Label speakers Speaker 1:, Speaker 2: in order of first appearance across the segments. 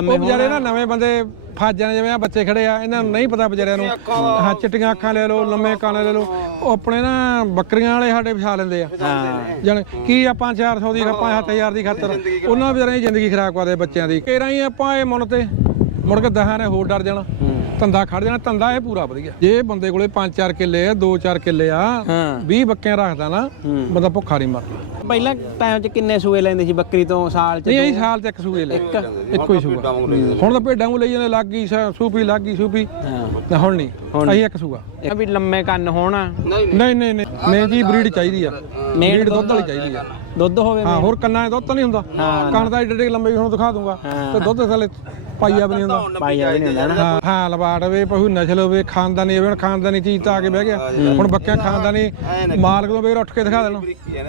Speaker 1: ਉਹ ਵਿਚਾਰੇ ਨਾ ਨਵੇਂ ਬੰਦੇ ਫਸ ਜਾਣੇ ਜਿਵੇਂ ਆ ਬੱਚੇ ਖੜੇ ਆ ਇਹਨਾਂ ਨੂੰ ਨਹੀਂ ਪਤਾ ਵਿਚਾਰਿਆਂ ਨੂੰ। ਹਾਂ ਚਿੱਟੀਆਂ ਅੱਖਾਂ ਲੈ ਲਓ ਲੰਮੇ ਕੰਨ ਲੈ ਲਓ। ਉਹ ਆਪਣੇ ਨਾ ਬੱਕਰੀਆਂ ਵਾਲੇ ਸਾਡੇ ਵਿਛਾ ਲੈਂਦੇ ਆ। ਜਣ ਕੀ ਆਪਾਂ 400 ਦੀ ਆਪਾਂ 7000 ਦੀ ਖਾਤਰ। ਉਹਨਾਂ ਵਿਚਾਰਿਆਂ ਦੀ ਜ਼ਿੰਦਗੀ ਖਰਾਬ ਕਰਦੇ ਬੱਚਿਆਂ ਦੀ। ਕੇਰਾਂ ਹੀ ਆਪਾਂ ਇਹ ਮੁੱਲ ਤੇ ਮੁੜ ਕੇ ਦਹਾਂ ਨੇ ਹੋਰ ਡਰ ਜਾਣਾ। ਧੰਦਾ ਖੜ ਜਾਣਾ ਧੰਦਾ ਇਹ ਪੂਰਾ ਵਧੀਆ। ਜੇ ਬੰਦੇ ਕੋਲੇ 5-4 ਕਿੱਲੇ ਆ 2-4 ਕਿੱਲੇ ਆ
Speaker 2: ਹਾਂ।
Speaker 1: 20 ਬੱਕਿਆਂ ਰੱਖਦਾ ਨਾ ਬੰਦਾ ਭੁੱਖਾ ਨਹੀਂ ਮਰਦਾ।
Speaker 2: ਪਹਿਲਾਂ ਟਾਈਮ 'ਚ ਕਿੰਨੇ ਸੂਏ ਲੈਂਦੇ ਸੀ ਬੱਕਰੀ ਤੋਂ ਸਾਲ 'ਚ
Speaker 1: ਨਹੀਂ ਅਸੀਂ ਸਾਲ ਚ ਇੱਕ ਸੂਏ ਲੈ ਇੱਕੋ। ਹੀ। ਸੂਆ। ਹੁਣ ਤਾਂ ਭੇਡਾਂ ਨੂੰ ਲਈ ਜਾਂਦੇ। ਲੱਗ ਗਈ ਸ- ਸੂਪੀ ਲੱਗ ਗਈ ਸੂਪੀ।
Speaker 2: ਹਾਂ।
Speaker 1: ਨਾ ਹੁਣ ਨਹੀਂ। ਅਸੀਂ ਇੱਕ ਸੂਆ।
Speaker 2: ਇਹ ਵੀ ਲੰਮੇ ਕੰਨ ਹੋਣ।
Speaker 1: ਨਹੀਂ ਨਹੀਂ। ਨਹੀਂ ਮੈਂ ਜੀ ਬਰੀਡ ਚਾਹੀਦੀ ਆ। ਬਰੀਡ ਦੁੱਧ ਵਾਲੀ ਚਾਹੀਦੀ ਆ।
Speaker 2: ਦੁੱਧ ਹੋਵੇ
Speaker 1: ਹਾਂ ਹੋਰ ਕੰਨਾਂ 'ਚ ਦੁੱਧ ਤਾਂ ਨਹੀਂ ਹੁੰਦਾ।
Speaker 2: ਹਾਂ।
Speaker 1: ਕੰਨ ਦਾ ਏਡੇ ਏਡੇ ਲੰਬੇ ਵੀ ਹੁਣ ਦਿਖਾ ਦੂੰਗਾ
Speaker 2: ਹਾਂ।
Speaker 1: ਤੇ ਦੁੱਧ ਥੱਲੇ ਪਾਈਆ ਵੀ ਨਹੀਂ ਹੁੰਦਾ।
Speaker 2: ਪਾਈਆ ਵੀ ਨਹੀਂ ਹੁੰਦਾ ਨਾ।
Speaker 1: ਹਾਂ ਹਾਂ ਲਵਾੜ ਹੋਵੇ ਪਹੂ ਨਸਲ ਹੋਵੇ ਖਾਨਦਾਨੀ ਹੋਵੇ ਹੁਣ ਖਾਨਦਾਨੀ ਚੀਜ਼ ਤਾਂ ਆ ਕੇ ਬਹਿ ਗਿਆ। ਹੁਣ ਬੱਕਿਆਂ ਖਾਨਦਾਨੀ ਮਾਲਕ ਨੂੰ ਬੇਰ ਉੱਠ ਕੇ ਦਿਖਾ ਦੇਣਾ।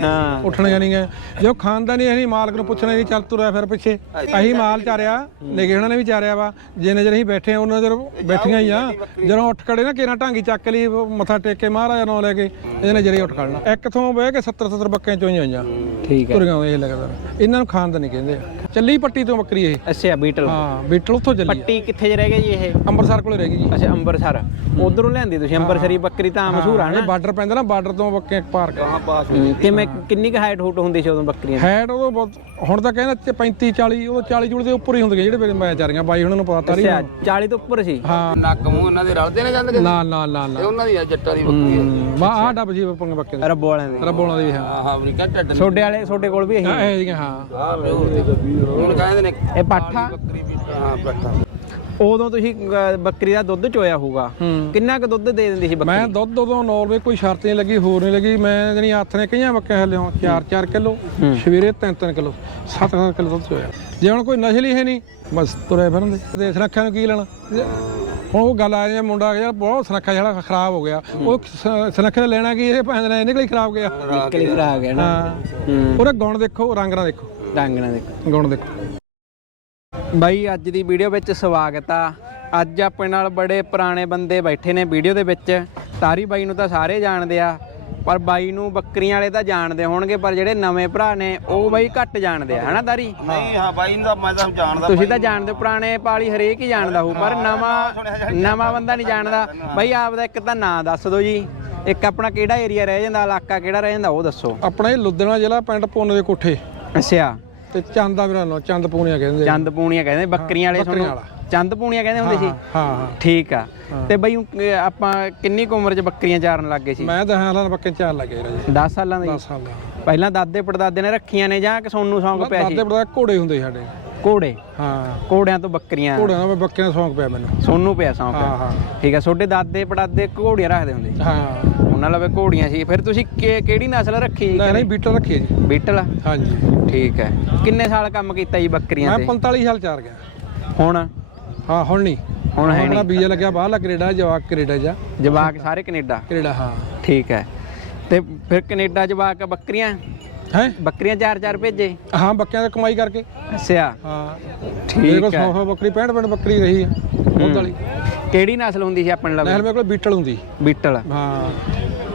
Speaker 2: ਹਾਂ।
Speaker 1: ਉੱਠਣੀਆਂ ਨਹੀਂ ਗਏ ਜੋ ਖਾਨਦਾਨੀ ਅਸੀਂ ਮਾਲਕ ਨੂੰ ਪੁੱਛਣਾ ਨਹੀਂ ਚੱਲ ਤੁਰਿਆ ਫਿਰ ਪਿੱਛੇ। ਅਸੀਂ ਮਾਲ ਚਾਰਿਆ ਨਿਗੇ ਉਹਨਾਂ ਨੇ ਵੀ ਚਾਰਿਆ ਵਾ। ਜਿੰਨੇ ਚਿਰ ਅਸੀਂ ਬੈਠੇ ਆ ਉਹਨਾਂ ਚਿਰ ਬੈਠੀਆਂ ਹੀ ਆ। ਜਦੋਂ ਉੱਠ ਖੜੇ ਨਾ ਕਿਹਨਾਂ ਢਾਂਗੀ ਚੱਕ ਲਈ ਮੱਥਾ ਟੇਕ ਕੇ ਮਹਾਰਾਜ ਨਾਂ ਲੈ ਕੇ ਇਹਨੇ ਜਰੇ ਉੱਠ ਖੜਨਾ। ਇੱਕ ਥੋਂ ਬਹਿ ਕੇ 70 70 ਬੱਕਿਆਂ ਚੋਈਆਂ ਹੋਈਆਂ।
Speaker 2: ਠੀਕ ਹੈ।
Speaker 1: ਤੁਰੀਆਂ ਇਹ ਲੱਗਦਾ ਇਹਨਾਂ ਨੂੰ ਖਾਨਦਾਨੀ ਕਹਿੰਦੇ। ਆ ਚੱਲੀ ਪੱਟੀ ਤੋਂ ਬੱਕਰੀ ਇਹ।
Speaker 2: ਅੱਛਾ ਬੀਟਲ।
Speaker 1: ਹਾਂ ਬੀਟਲ ਉੱਥੋਂ ਚੱਲੀ ਆ।
Speaker 2: ਪੱਟੀ ਕਿੱਥੇ ਜ ਰਹਿ ਗਿਆ ਜੀ ਇਹ?
Speaker 1: ਅੰਮ੍ਰਿਤਸਰ ਕੋਲੇ ਰਹਿ ਗਈ ਜੀ।
Speaker 2: ਅੱਛਾ ਅੰਬਰਸਰ ਉਧਰੋਂ ਲਿਆਂਦੀ ਤੁਸੀਂ? ਅੰਬਰਸਰੀ ਬੱਕਰੀ ਤਾਂ ਮਸ਼ਹੂਰ ਆ ਨਾ।
Speaker 1: ਬਾਰਡਰ ਪੈਂਦਾ ਨਾ ਬਾਰਡਰ ਤੋਂ ਬੱਕੇ ਪਾਰ ਕਰ।
Speaker 2: ਹੂੰ, ਕਿਵੇਂ ਕਿੰਨੀ ਕੁ ਹਾਈਟ ਹੂਟ ਹੁੰਦੀ ਸੀ ਉਦੋਂ ਬੱਕਰੀਆਂ ਦੀ?
Speaker 1: ਹੈਡ ਉਹ ਬਹੁਤ ਹੁਣ ਤਾਂ ਕਹਿੰਦਾ 35 40 ਉਹ 40 ਜੁੜ ਦੇ ਉੱਪਰ ਹੀ ਹੁੰਦੀਆਂ ਜਿਹੜੇ ਮੈਂ ਚਾਰੀਆਂ ਬਾਈ ਉਹਨਾਂ ਨੂੰ ਪਤਾ ਤਾਰੀ
Speaker 2: ਅੱਛਾ 40 ਤੋਂ ਉੱਪਰ ਸੀ?
Speaker 1: ਹਾਂ।
Speaker 3: ਨੱਕ ਮੂੰਹ ਇਹਨਾਂ ਦੇ ਰਲਦੇ ਨੇ ਜਾਂਦੇ
Speaker 1: ਨਾ ਨਾ ਨਾ ਨਾ।
Speaker 3: ਉਹਨਾਂ ਦੀ ਆ ਜੱਟਾਂ ਦੀ ਬੱਕਰੀ ਆ।
Speaker 1: ਵਾ ਆਹ ਡੱਬ ਜੀ ਪੰਗ ਬੱਕੇ ਦੇ।
Speaker 2: ਰੱਬੋ ਵਾਲਿਆਂ ਦੇ।
Speaker 1: ਰੱਬੋਂ ਦੀ ਹਾਂ।
Speaker 3: ਆਹ ਅਮਰੀਕਾ ਢੱਡ
Speaker 2: ਛੋਡੇ ਵਾਲੇ ਛੋਡੇ ਕੋਲ ਵੀ ਇਹੀ
Speaker 1: ਹਾਂ, ਇਹ ਜੀਆਂ ਹਾਂ।
Speaker 3: ਆ ਹੁਣ ਕਹਿੰਦੇ ਨੇ
Speaker 2: ਇਹ ਪਾਠਾ?
Speaker 3: ਬੱਕਰੀ ਵੀ ਹਾਂ ਪੱਠਾ।
Speaker 2: ਉਦੋਂ ਤੁਸੀਂ ਅਹ, ਬੱਕਰੀ ਦਾ ਦੁੱਧ ਚੋਇਆ ਹੋਊਗਾ।
Speaker 1: ਹੂੰ।
Speaker 2: ਕਿੰਨਾ ਕੁ ਦੁੱਧ ਦੇ ਦਿੰਦੀ ਸੀ ਬੱਕਰੀ?
Speaker 1: ਮੈਂ ਦੁੱਧ ਉਦੋਂ ਨਾਰਵੇ ਕੋਈ ਸ਼ਰਤ ਨਹੀਂ ਲੱਗੀ ਹੋਰ ਨਹੀਂ ਲੱਗੀ। ਮੈਂ ਜਣੀ ਹੱਥ ਨੇ ਕਈਆਂ ਬੱਕੇ ਲਿਓ 4-4 ਕਿਲੋ ਸਵੇਰੇ 3-3 ਕਿਲੋ 7-7 ਕਿਲੋ ਦੁੱਧ ਹੋਇਆ ਜੇ ਹੁਣ ਕੋਈ ਨਸਲ ਹੀ ਹੈ ਨਹੀਂ ਬਸ ਤੁਰੇ ਫਿਰਨਦੇ ਤੇ ਸੁਰੱਖਿਆ ਨੂੰ ਕੀ ਲੈਣਾ? ਹੁਣ ਉਹ ਗੱਲ ਆ ਰਹੀ ਹੈ ਮੁੰਡਾ ਯਾਰ ਬਹੁਤ ਸੁਰੱਖਿਆ ਜਿਹੜਾ ਖਰਾਬ ਹੋ ਗਿਆ। ਉਹ ਸ- ਸੁਰੱਖਿਆ ਲੈਣਾ ਕੀ ਇਹ ਭਾਂਦੇ ਨੇ ਨਿਕਲ ਖਰਾਬ ਗਿਆ।
Speaker 2: ਨਿਕਲੀ ਆ ਗਿਆ ਨਾ।
Speaker 1: ਉਹਦੇ ਗੁਣ ਦੇਖੋ ਰੰਗ ਨਾ ਦੇਖੋ।
Speaker 2: ਡਾਂਗਣਾ ਦੇਖੋ।
Speaker 1: ਗੁਣ ਦੇਖੋ।
Speaker 2: ਬਾਈ ਅੱਜ ਦੀ ਵੀਡੀਓ ਵਿੱਚ ਸਵਾਗਤ ਆ। ਅੱਜ ਆਪਣੇ ਨਾਲ ਬੜੇ ਪੁਰਾਣੇ ਬੰਦੇ ਬੈਠੇ ਨੇ ਵੀਡੀਓ ਦੇ ਵਿੱਚ। ਤਾਰੀ ਬਾਈ ਨੂੰ ਤਾਂ ਸਾਰੇ ਜਾਣਦੇ ਆ। ਪਰ ਬਾਈ ਨੂੰ ਬੱਕਰੀਆਂ ਵਾਲੇ ਤਾਂ ਜਾਣਦੇ ਹੋਣਗੇ ਪਰ ਜਿਹੜੇ ਨਵੇਂ ਭਰਾ ਨੇ ਉਹ ਬਾਈ ਘੱਟ ਜਾਣਦੇ ਆ ਹਨਾ ਤਾਰੀ?
Speaker 3: ਨਹੀਂ ਹਾਂ ਬਾਈ ਨੂੰ ਤਾਂ ਮੈਂ ਤਾਂ ਜਾਣਦਾ
Speaker 2: ਤੁਸੀਂ ਤਾਂ ਜਾਣਦੇ ਹੋ, ਪੁਰਾਣੇ ਪਾਲੀ ਹਰੇਕ ਹੀ ਜਾਣਦਾ ਹੋਊ ਪਰ ਨਵਾਂ ਨਵਾਂ ਬੰਦਾ ਨਹੀਂ ਜਾਣਦਾ। ਬਾਈ ਆਪ ਦਾ ਇੱਕ ਤਾਂ ਨਾਂ ਦੱਸ ਦਿਓ ਜੀ। ਇੱਕ ਆਪਣਾ ਕਿਹੜਾ ਏਰੀਆ ਰਹਿ ਜਾਂਦਾ ਇਲਾਕਾ ਕਿਹੜਾ ਰਹਿ ਜਾਂਦਾ ਉਹ ਦੱਸੋ।
Speaker 1: ਆਪਣਾ ਇਹ ਲੁਧਿਆਣਾ ਜ਼ਿਲ੍ਹਾ ਪਿੰਡ ਪੁੰਨ ਦੇ ਕੋਠੇ।
Speaker 2: ਅੱਛਾ।
Speaker 1: ਤੇ ਚੰਦ ਦਾ ਵੀਰਾ ਨੋ ਚੰਦ ਪੂਣੀਆਂ ਕਹਿੰਦੇ ਆ।
Speaker 2: ਚੰਦ ਪੂਣੀਆਂ ਕਹਿੰਦੇ ਬੱਕਰੀਆਂ ਵਾਲੇ ਤੁਹਾਨੂੰ ਚੰਦ ਪੂਣੀਆਂ ਕਹਿੰਦੇ ਹੁੰਦੇ ਸੀ?
Speaker 1: ਹਾਂ ਹਾਂ
Speaker 2: ਠੀਕ ਆ। ਤੇ ਬਈ ਅਹ, ਆਪਾਂ ਕਿੰਨੀ ਕੁ ਉਮਰ 'ਚ ਬੱਕਰੀਆਂ ਚਾਰਨ ਲੱਗ ਗਏ ਸੀ?
Speaker 1: ਮੈਂ ਤਾਂ ਹਾਲਾਂ ਬੱਕੇ ਚਾਰ ਲੱਗੇ ਜੀ।
Speaker 2: 10 ਸਾਲਾਂ ਦੇ
Speaker 1: 10 ਸਾਲ ਦਾ।
Speaker 2: ਪਹਿਲਾਂ ਦਾਦੇ ਪੜਦਾਦੇ ਨੇ ਰੱਖੀਆਂ ਨੇ ਜਾਂ ਕਿ ਸੋਨੂੰ ਸ਼ੌਂਕ ਪਿਆ ਸੀ?
Speaker 1: ਦਾਦੇ ਬੜਾ ਘੋੜੇ ਹੁੰਦੇ ਸੀ ਸਾਡੇ।
Speaker 2: ਘੋੜੇ?
Speaker 1: ਹਾਂ।
Speaker 2: ਘੋੜਿਆਂ ਤੋਂ ਬੱਕਰੀਆਂ।
Speaker 1: ਘੋੜਿਆਂ ਦਾ ਮੈਂ ਬੱਕਿਆਂ ਦਾ ਸ਼ੌਂਕ ਪਿਆ ਮੈਨੂੰ।
Speaker 2: ਸੋਨੂੰ ਪਿਆ ਸ਼ੌਂਕ।
Speaker 1: ਹਾਂ ਹਾਂ।
Speaker 2: ਠੀਕ ਆ ਤੁਹਾਡੇ ਦਾਦੇ ਪੜਦਾਦੇ ਘੋੜੀਆਂ ਰੱਖਦੇ ਹੁੰਦੇ ਸੀ।
Speaker 1: ਹਾਂ।
Speaker 2: ਉਹਨਾਂ ਲਵੇ ਘੋੜੀਆਂ ਸੀ। ਫਿਰ ਤੁਸੀਂ ਕਿ- ਕਿਹੜੀ ਨਸਲ ਰੱਖੀ
Speaker 1: ਨਹੀਂ ਨਹੀਂ ਬੀਟਲ ਰੱਖੀ ਹੈ ਜੀ।
Speaker 2: ਬੀਟਲ?
Speaker 1: ਹਾਂਜੀ।
Speaker 2: ਠੀਕ ਹੈ। ਕਿੰਨੇ ਸਾਲ ਕੰਮ ਕੀਤਾ ਜੀ ਬੱਕਰੀਆਂ
Speaker 1: ਮੈਂ
Speaker 2: ਤੇ?
Speaker 1: 45 ਸਾਲ ਚਾਰ ਗਿਆ।
Speaker 2: ਹੁਣ?
Speaker 1: ਹਾਂ ਹੁਣ ਨਹੀਂ।
Speaker 2: ਹੁਣ ਹੈ
Speaker 1: ਆਪਣਾ ਵੀਜ਼ਾ ਲੱਗਿਆ ਬਾਹਰਲਾ ਕੈਨੇਡਾ ਜਵਾਕ ਕੈਨੇਡਾ ਜਾ।
Speaker 2: ਜਵਾਕ ਸਾਰੇ ਕੈਨੇਡਾ।
Speaker 1: ਕੈਨੇਡਾ ਹਾਂ।
Speaker 2: ਠੀਕ ਹੈ। ਤੇ ਫਿਰ ਕੈਨੇਡਾ ਜਵਾਕ ਬੱਕਰੀਆਂ?
Speaker 1: ਹੈ?
Speaker 2: ਬੱਕਰੀਆਂ ਚਾਰ ਚਾਰ ਭੇਜੇ?
Speaker 1: ਹਾਂ ਬੱਕਿਆਂ ਦੀ ਕਮਾਈ ਕਰਕੇ।
Speaker 2: ਅੱਛਾ।
Speaker 1: ਹਾਂ।
Speaker 2: ਠੀਕ
Speaker 1: ਮੇਰੇ ਕੋਲ
Speaker 2: ਹੈ।
Speaker 1: 100 ਬੱਕਰੀ 65 ਪਿੰਡ ਬੱਕਰੀ ਰਹੀ ਆ। ਦੁੱਧ ਵਾਲੀ
Speaker 2: ਕਿਹੜੀ ਨਸਲ ਹੁੰਦੀ ਸੀ ਆਪਣੇ ਲਵੇ?
Speaker 1: ਨਾਲ ਮੇਰੇ ਕੋਲ ਬੀਟਲ ਹੁੰਦੀ।
Speaker 2: ਬੀਟਲ।
Speaker 1: ਹਾਂ।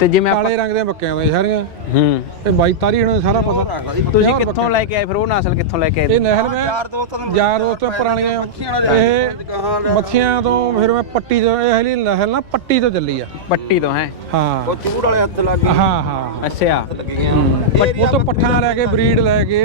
Speaker 2: ਤੇ ਜਿਵੇਂ ਆਪਾਂ
Speaker 1: ਕਾਲੇ ਰੰਗ ਦੀਆਂ ਬੱਕਿਆਂ ਹੁੰਦੀਆਂ ਸਾਰੀਆਂ।
Speaker 2: ਹੂੰ।
Speaker 1: ਇਹ ਬਾਈ ਤਾਰੀ ਹੁਣ ਸਾਰਾ ਪਤਾ।
Speaker 2: ਤੁਸੀਂ ਕਿੱਥੋਂ ਲੈ ਕੇ ਆਏ ਫਿਰ ਉਹ ਨਸਲ ਕਿੱਥੋਂ ਲੈ ਕੇ ਆਏ?
Speaker 1: ਇਹ ਨਹਿਰ ਮੈਂ
Speaker 3: ਯਾਰ ਦੋਸਤਾਂ ਨੂੰ
Speaker 1: ਯਾਰ ਉਹ ਤੋਂ ਪੁਰਾਣੀਆਂ। ਇਹ ਮੱਛੀਆਂ ਤੋਂ ਫਿਰ ਮੈਂ ਪੱਟੀ ਤੋਂ ਇਹ ਹਲੀ ਨਹਿਰ ਨਾ ਪੱਟੀ ਤੋਂ ਚੱਲੀ ਆ।
Speaker 2: ਪੱਟੀ ਤੋਂ ਹੈ?
Speaker 1: ਹਾਂ।
Speaker 3: ਉਹ ਚੂੜ ਵਾਲੇ ਹੱਥ ਲੱਗ ਗਏ।
Speaker 1: ਹਾਂ ਹਾਂ।
Speaker 2: ਅੱਛਾ।
Speaker 1: ਉਹ ਤੋਂ ਪੱਠਾ ਲੈ ਕੇ ਬਰੀਡ ਲੈ ਕੇ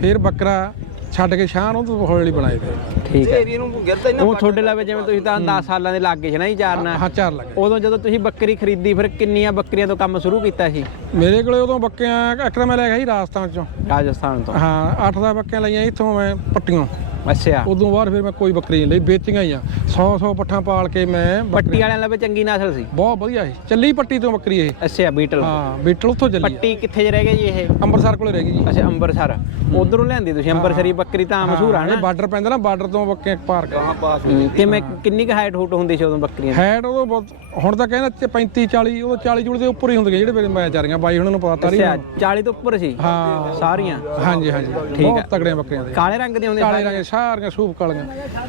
Speaker 1: ਫਿਰ ਬੱਕਰਾ। ਛੱਡ ਕੇ ਸ਼ਾਨ ਉਹ ਤੋਂ ਹੌਲੀ ਬਣਾਏ ਫਿਰ।
Speaker 2: ਠੀਕ ਹੈ।
Speaker 3: ਏਰੀਏ ਨੂੰ ਗਿਰਦਾ ਹੀ ਨਾ
Speaker 2: ਉਹ ਤੁਹਾਡੇ ਲਵੇ ਜਿਵੇਂ ਤੁਸੀਂ ਤਾਂ 10 ਸਾਲਾਂ ਦੇ ਲੱਗੇ ਸੀ ਨਾ ਜੀ ਚਾਰਨਾ
Speaker 1: ਹਾਂ ਚਾਰ ਲੱਗੇ।
Speaker 2: ਉਦੋਂ ਜਦੋਂ ਤੁਸੀਂ ਬੱਕਰੀ ਖਰੀਦੀ ਫਿਰ ਕਿੰਨੀਆਂ ਬੱਕਰੀਆਂ ਤੋਂ ਕੰਮ ਸ਼ੁਰੂ ਕੀਤਾ ਸੀ?
Speaker 1: ਮੇਰੇ ਕੋਲੇ ਉਦੋਂ ਬੱਕਿਆਂ ਇੱਕ ਤਾਂ ਮੈਂ ਲੈ ਗਿਆ ਸੀ ਰਾਜਸਥਾਨ ਚੋਂ।
Speaker 2: ਰਾਜਸਥਾਨ ਤੋਂ।
Speaker 1: ਹਾਂ ਅੱਠ ਦਾ ਬੱਕਿਆਂ ਲਈਆਂ ਇੱਥੋਂ ਮੈਂ ਪੱਟੀਆਂ।
Speaker 2: ਅੱਛਾ।
Speaker 1: ਉਦੋਂ ਬਾਅਦ ਫਿਰ ਮੈਂ ਕੋਈ ਬੱਕਰੀ ਨਹੀਂ ਲਈ ਵੇਚੀਆਂ ਹੀ ਆ। 100 100 ਪੱਠਾਂ ਪਾਲ ਕੇ ਮੈਂ
Speaker 2: ਪੱਟੀ ਵਾਲਿਆਂ ਲਵੇ ਚੰਗੀ ਨਸਲ ਸੀ।
Speaker 1: ਬਹੁਤ ਵਧੀਆ ਸੀ। ਚੱਲੀ ਪੱਟੀ ਤੋਂ ਬੱਕਰੀ ਇਹ।
Speaker 2: ਅੱਛਾ ਬੀਟਲ।
Speaker 1: ਹਾਂ ਬੀਟਲ ਉੱਥੋਂ ਚੱਲੀ।
Speaker 2: ਪੱਟੀ ਕਿੱਥੇ ਜ ਰਹਿ ਗਿਆ ਜੀ ਇਹ?
Speaker 1: ਅੰਮ੍ਰਿਤਸਰ ਕੋਲੇ ਰਹਿ ਗਈ ਜੀ।
Speaker 2: ਅੱਛਾ ਅੰਬਰਸਰ ਉਧਰੋਂ ਲਿਆਂਦੀ ਤੁਸੀਂ ਅੰਬਰਸਰੀ ਬੱਕਰੀ ਤਾਂ ਮਸ਼ਹੂਰ ਆ ਨਾ
Speaker 1: ਬਾਰਡਰ ਪੈਂਦਾ ਨਾ ਬਾਰਡਰ ਤੋਂ ਬੱਕੇ ਪਾਰ ਕਰ।
Speaker 3: ਹਾਂ ਪਾਸ
Speaker 2: ਹੂੰ, ਕਿਵੇਂ ਕਿੰਨੀ ਕੁ ਹਾਈਟ ਹੂਟ ਹੁੰਦੀ ਸੀ ਉਦੋਂ ਬੱਕਰੀਆਂ ਦੀ?
Speaker 1: ਹੈਡ ਉਹ ਬਹੁਤ ਹੁਣ ਤਾਂ ਕਹਿੰਦਾ 35 40 ਉਹ 40 ਜੁੜ ਦੇ ਉੱਪਰ ਹੀ ਹੁੰਦੀਆਂ ਜਿਹੜੇ ਮੇਰੇ ਮੈਂ ਚਾਰੀਆਂ ਬਾਈ ਉਹਨਾਂ ਨੂੰ ਪਤਾ ਤਾਰੀ
Speaker 2: ਅੱਛਾ 40 ਤੋਂ ਉੱਪਰ ਸੀ?
Speaker 1: ਹਾਂ।
Speaker 2: ਸਾਰੀਆਂ?
Speaker 1: ਹਾਂਜੀ ਹਾਂਜੀ। ਬਹੁਤ ਤਗੜੀਆਂ ਬੱਕਰੀਆਂ ਦੇ।
Speaker 2: ਕਾਲੇ ਰੰਗ ਦੀਆਂ
Speaker 1: ਕਾਲੇ
Speaker 2: ਹੁੰਦੀਆਂ
Speaker 1: ਰੰਗ ਸਾਰੀਆਂ ਸੂਪ ਕਾਲੀਆਂ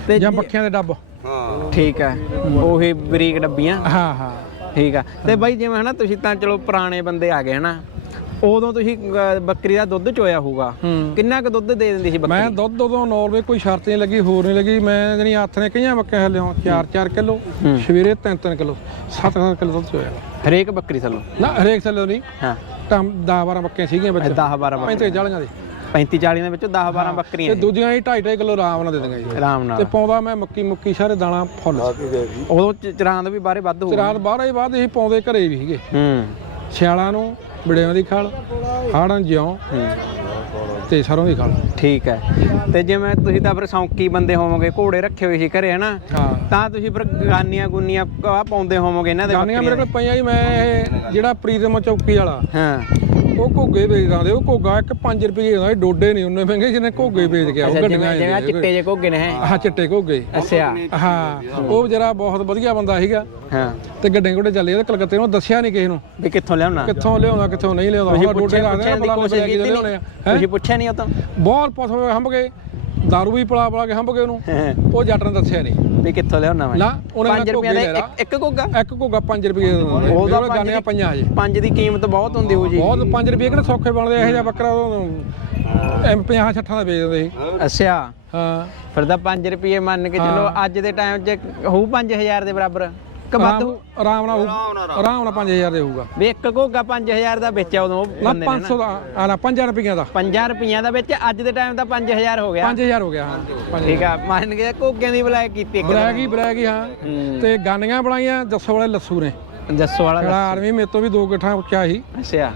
Speaker 2: ਤੇ
Speaker 1: ਜਾਂ ਬੱਕੀਆਂ ਦੇ ਡੱਬ।
Speaker 3: ਹਾਂ।
Speaker 2: ਠੀਕ ਹੈ ਉਹੀ ਬਰੀਕ ਡੱਬੀਆਂ।
Speaker 1: ਹਾਂ ਹਾਂ।
Speaker 2: ਠੀਕ ਆ। ਤੇ ਬਾਈ ਜਿਵੇਂ ਹਨਾ ਤੁਸੀਂ ਤਾਂ ਚਲੋ ਪੁਰਾਣੇ ਬੰਦੇ ਆ ਗਏ ਹਨਾ ਉਦੋਂ ਤੁਸੀਂ ਬੱਕਰੀ ਦਾ ਦੁੱਧ ਚੋਇਆ ਹੋਊਗਾ। ਕਿੰਨਾ ਕੁ ਦੁੱਧ ਦੇ ਦਿੰਦੀ ਸੀ ਬੱਕਰੀ?
Speaker 1: ਮੈਂ ਦੁੱਧ ਉਦੋਂ ਨੌਰਵੇ ਕੋਈ ਸ਼ਰਤ ਨਹੀਂ ਲੱਗੀ ਹੋਰ ਨਹੀਂ ਲੱਗੀ। ਮੈਂ ਜਣੀ ਹੱਥ ਨੇ ਕਈਆਂ ਬੱਕਿਆਂ ਹਲਿਓ 4-4 ਕਿਲੋ ਸਵੇਰੇ 3-3 ਕਿਲੋ 7-7 ਕਿਲੋ ਦੁੱਧ ਚੋਇਆ।
Speaker 2: ਹਰੇਕ ਬੱਕਰੀ ਥੱਲੋਂ?
Speaker 1: ਨਾ ਹਰੇਕ ਥੱਲੇ ਨਹੀਂ।
Speaker 2: ਹਾਂ।
Speaker 1: ਟਮ 10-12 ਬੱਕਿਆਂ ਸੀਗੀਆਂ ਵਿੱਚ।
Speaker 2: 10 12
Speaker 1: 35 ਜਾਲੀਆਂ ਦੇ।
Speaker 2: 35 40 ਦੇ ਵਿੱਚੋਂ 10 12 ਬੱਕਰੀਆਂ
Speaker 1: ਤੇ ਦੂਜੀਆਂ ਹੀ 2.5 ਕਿਲੋ ਆਰਾਮ ਨਾਲ ਦੇ ਦਿੰਗਾ ਜੀ।
Speaker 2: ਆਰਾਮ
Speaker 1: ਤੇ
Speaker 2: ਨਾਲ
Speaker 1: ਪਾਉਂਦਾ ਮੈਂ ਮੱਕੀ ਮੁੱਕੀ ਸਾਰੇ ਦਾਣਾ ਫੁੱਲ।
Speaker 2: ਉਦੋਂ ਚ- ਚਰਾਂ ਦਾ ਵੀ ਬਾਰੇ ਵੱਧ ਹੋਊ
Speaker 1: ਰਾਤ ਬਾਹਰ ਹੀ ਬਾਅਦ ਅਸੀਂ ਪਾਉਂਦੇ ਘਰੇ ਵੀ ਸੀਗੇ।
Speaker 2: ਹੂੰ।
Speaker 1: ਸਿਆਲਾਂ ਨੂੰ ਬੜਿਆਂ ਦੀ ਖਾਲ ਹਾੜਾਂ ਜਿਉਂ ਤੇ ਸਰੋਂ ਦੀ ਖਾਲ।
Speaker 2: ਠੀਕ ਹੈ। ਤੇ ਜਿਵੇਂ ਤੁਸੀਂ ਤਾਂ ਫਿਰ ਸੌਂਕੀ ਬੰਦੇ ਹੋਵੋਗੇ ਘੋੜੇ ਰੱਖੇ ਹੋਏ ਸੀ ਘਰੇ ਹਨਾ?
Speaker 1: ਹਾਂ।
Speaker 2: ਤਾਂ ਤੁਸੀਂ ਫਿਰ ਗਾਨੀਆਂ ਗੁੰਨੀਆਂ ਪਾਉਂਦੇ ਹੋਵੋਗੇ ਇਹਨਾਂ ਦੇ
Speaker 1: ਗਾਨੀਆਂ ਮੇਰੇ ਕੋਲ ਪਈਆਂ ਜੀ ਮੈਂ ਇਹ ਜਿਹੜਾ ਪ੍ਰੀਤਮ ਚੌਕੀ ਵਾਲਾ।
Speaker 2: ਹਾਂ।
Speaker 1: ਉਹ ਘੋਗੇ ਵੇਚਦਾ ਹੁੰਦੇ ਉਹ ਘੋਗਾ ਇੱਕ 5 ਰੁਪਏ ਦਾ ਡੋਡੇ ਨਹੀਂ ਉਹਨੇ ਮਹਿੰਗੇ ਜਿਹਨੇ ਘੋਗੇ ਵੇਚ ਗਿਆ ਉਹ
Speaker 2: ਅੱਛਾ
Speaker 1: ਗੱਡੀਆਂ
Speaker 2: ਜਿਵੇਂ ਚਿੱਟੇ ਜੇ ਘੋਗੇ ਨੇ ਹੈ?
Speaker 1: ਆਹ ਚਿੱਟੇ ਘੋਗੇ।
Speaker 2: ਅੱਛਾ।
Speaker 1: ਹਾਂ ਉਹ ਜਰਾ ਬਹੁਤ ਵਧੀਆ ਬੰਦਾ ਸੀਗਾ
Speaker 2: ਹਾਂ।
Speaker 1: ਤੇ ਗੱਡੇ ਘੋੜੇ ਚੱਲੇ ਉਹਦੇ ਕਲਕੱਤੇ ਨੂੰ ਦੱਸਿਆ ਨਹੀਂ ਕਿਸੇ ਨੂੰ।
Speaker 2: ਵੀ ਕਿੱਥੋਂ ਲਿਆਉਣਾ?
Speaker 1: ਕਿੱਥੋਂ ਲਿਆਉਣਾ ਕਿੱਥੋਂ ਨਹੀਂ ਲਿਆਉਂਦਾ
Speaker 2: ਤੁਸੀਂ
Speaker 1: ਉਹ ਡੋਡੇ
Speaker 2: ਪੁੱਛਿਆ
Speaker 1: ਰੱਖਦੇ
Speaker 2: ਪੁੱਛਿਆ
Speaker 1: ਆ
Speaker 2: ਦੀ
Speaker 1: ਬਲਾ
Speaker 2: ਕੋਸ਼ਿਸ਼ ਕੀਤੀ
Speaker 1: ਲਿਆਉਣੇ
Speaker 2: ਨਹੀਂ ਤੁਸੀਂ ਪੁੱਛਿਆ ਨਹੀਂ ਉਹ ਤਾਂ?
Speaker 1: ਬਹੁਤ ਪੁੱਛ ਹੰਬ ਗਏ। ਦਾਰੂ ਵੀ ਪਲਾ ਪਲਾ ਕੇ ਹੰਬ ਗਏ ਉਹਨੂੰ ਉਹ ਜੱਟ ਨੇ ਦੱਸਿਆ ਨਹੀਂ
Speaker 2: ਵੀ ਕਿੱਥੋਂ ਲਿਆਉਣਾ ਮੈਂ
Speaker 1: ਨਾ ਉਹਨੇ
Speaker 2: 5 ਰੁਪਏ ਦਾ ਇੱਕ- ਇੱਕ ਘੋਗਾ
Speaker 1: ਇੱਕ ਘੋਗਾ 5 ਰੁਪਏ ਦਾ ਦਿੰਦੇ
Speaker 2: ਉਹਦਾ
Speaker 1: ਉਹਦਾ ਗਾਨੇ ਆ ਪੰਜਾਂ ਹਜੇ
Speaker 2: ਪੰਜ ਦੀ ਕੀਮਤ ਬਹੁਤ ਹੁੰਦੀ ਹੋਊ ਜੀ
Speaker 1: ਬਹੁਤ 5 ਰੁਪਏ ਕਿਹੜੇ ਸੌਖੇ ਬਣਦੇ ਇਹੋ ਜਿਹਾ ਬੱਕਰਾ ਐਮ 50 60 ਦਾ ਵੇਚ ਦਿੰਦੇ ਸੀ
Speaker 2: ਅੱਛਾ
Speaker 1: ਹਾਂ
Speaker 2: ਫਿਰ ਤਾਂ 5 ਰੁਪਏ ਮੰਨ ਕੇ ਚੱਲੋ ਅੱਜ ਦੇ ਟਾਈਮ 'ਚ ਹੋਊ 5000 ਦੇ ਬਰਾਬਰ? ਕਿ ਵੱਧ?
Speaker 1: ਆਰਾਮ ਨਾਲ ਆਰਾਮ ਨਾਲ। 5000 ਦੇ ਹੋਊਗਾ।
Speaker 2: ਵੀ ਇੱਕ ਘੋਗਾ 5000 ਦਾ ਵੇਚਿਆ ਉਦੋਂ ਉਹ
Speaker 1: ਨਾ
Speaker 2: ਬੰਦੇ ਨੇ
Speaker 1: 500 ਦਾ ਆ ਨਾ 5 ਰੁਪਈਆਂ ਦਾ।
Speaker 2: 50 ਰੁਪਈਆਂ ਦਾ ਵਿੱਚ ਅੱਜ ਦੇ ਟਾਈਮ ਦਾ 5000 ਹੋ ਗਿਆ।
Speaker 1: 5000 ਹੋ ਗਿਆ ਹਾਂ।
Speaker 2: ਠੀਕ ਆ ਮੰਨ ਕੇ ਘੋਗਿਆਂ ਦੀ ਬਲਾਇ ਕੀਤੀ ਇੱਕ
Speaker 1: ਬਲੈਕ ਹੀ ਬਲੈਕ ਹੀ ਹਾਂ। ਤੇ ਗਾਨੀਆਂ ਬਣਾਈਆਂ ਜੱਸੋ ਵਾਲੇ ਲੱਸੂ ਨੇ।
Speaker 2: ਜੱਸੋ ਵਾਲਾ
Speaker 1: ਜਿਹੜਾ ਆਰਮੀ ਮੇਰੇ ਤੋਂ ਵੀ ਦੋ ਗਿੱਠਾਂ ਉੱਚਾ ਸੀ।
Speaker 2: ਅੱਛਾ।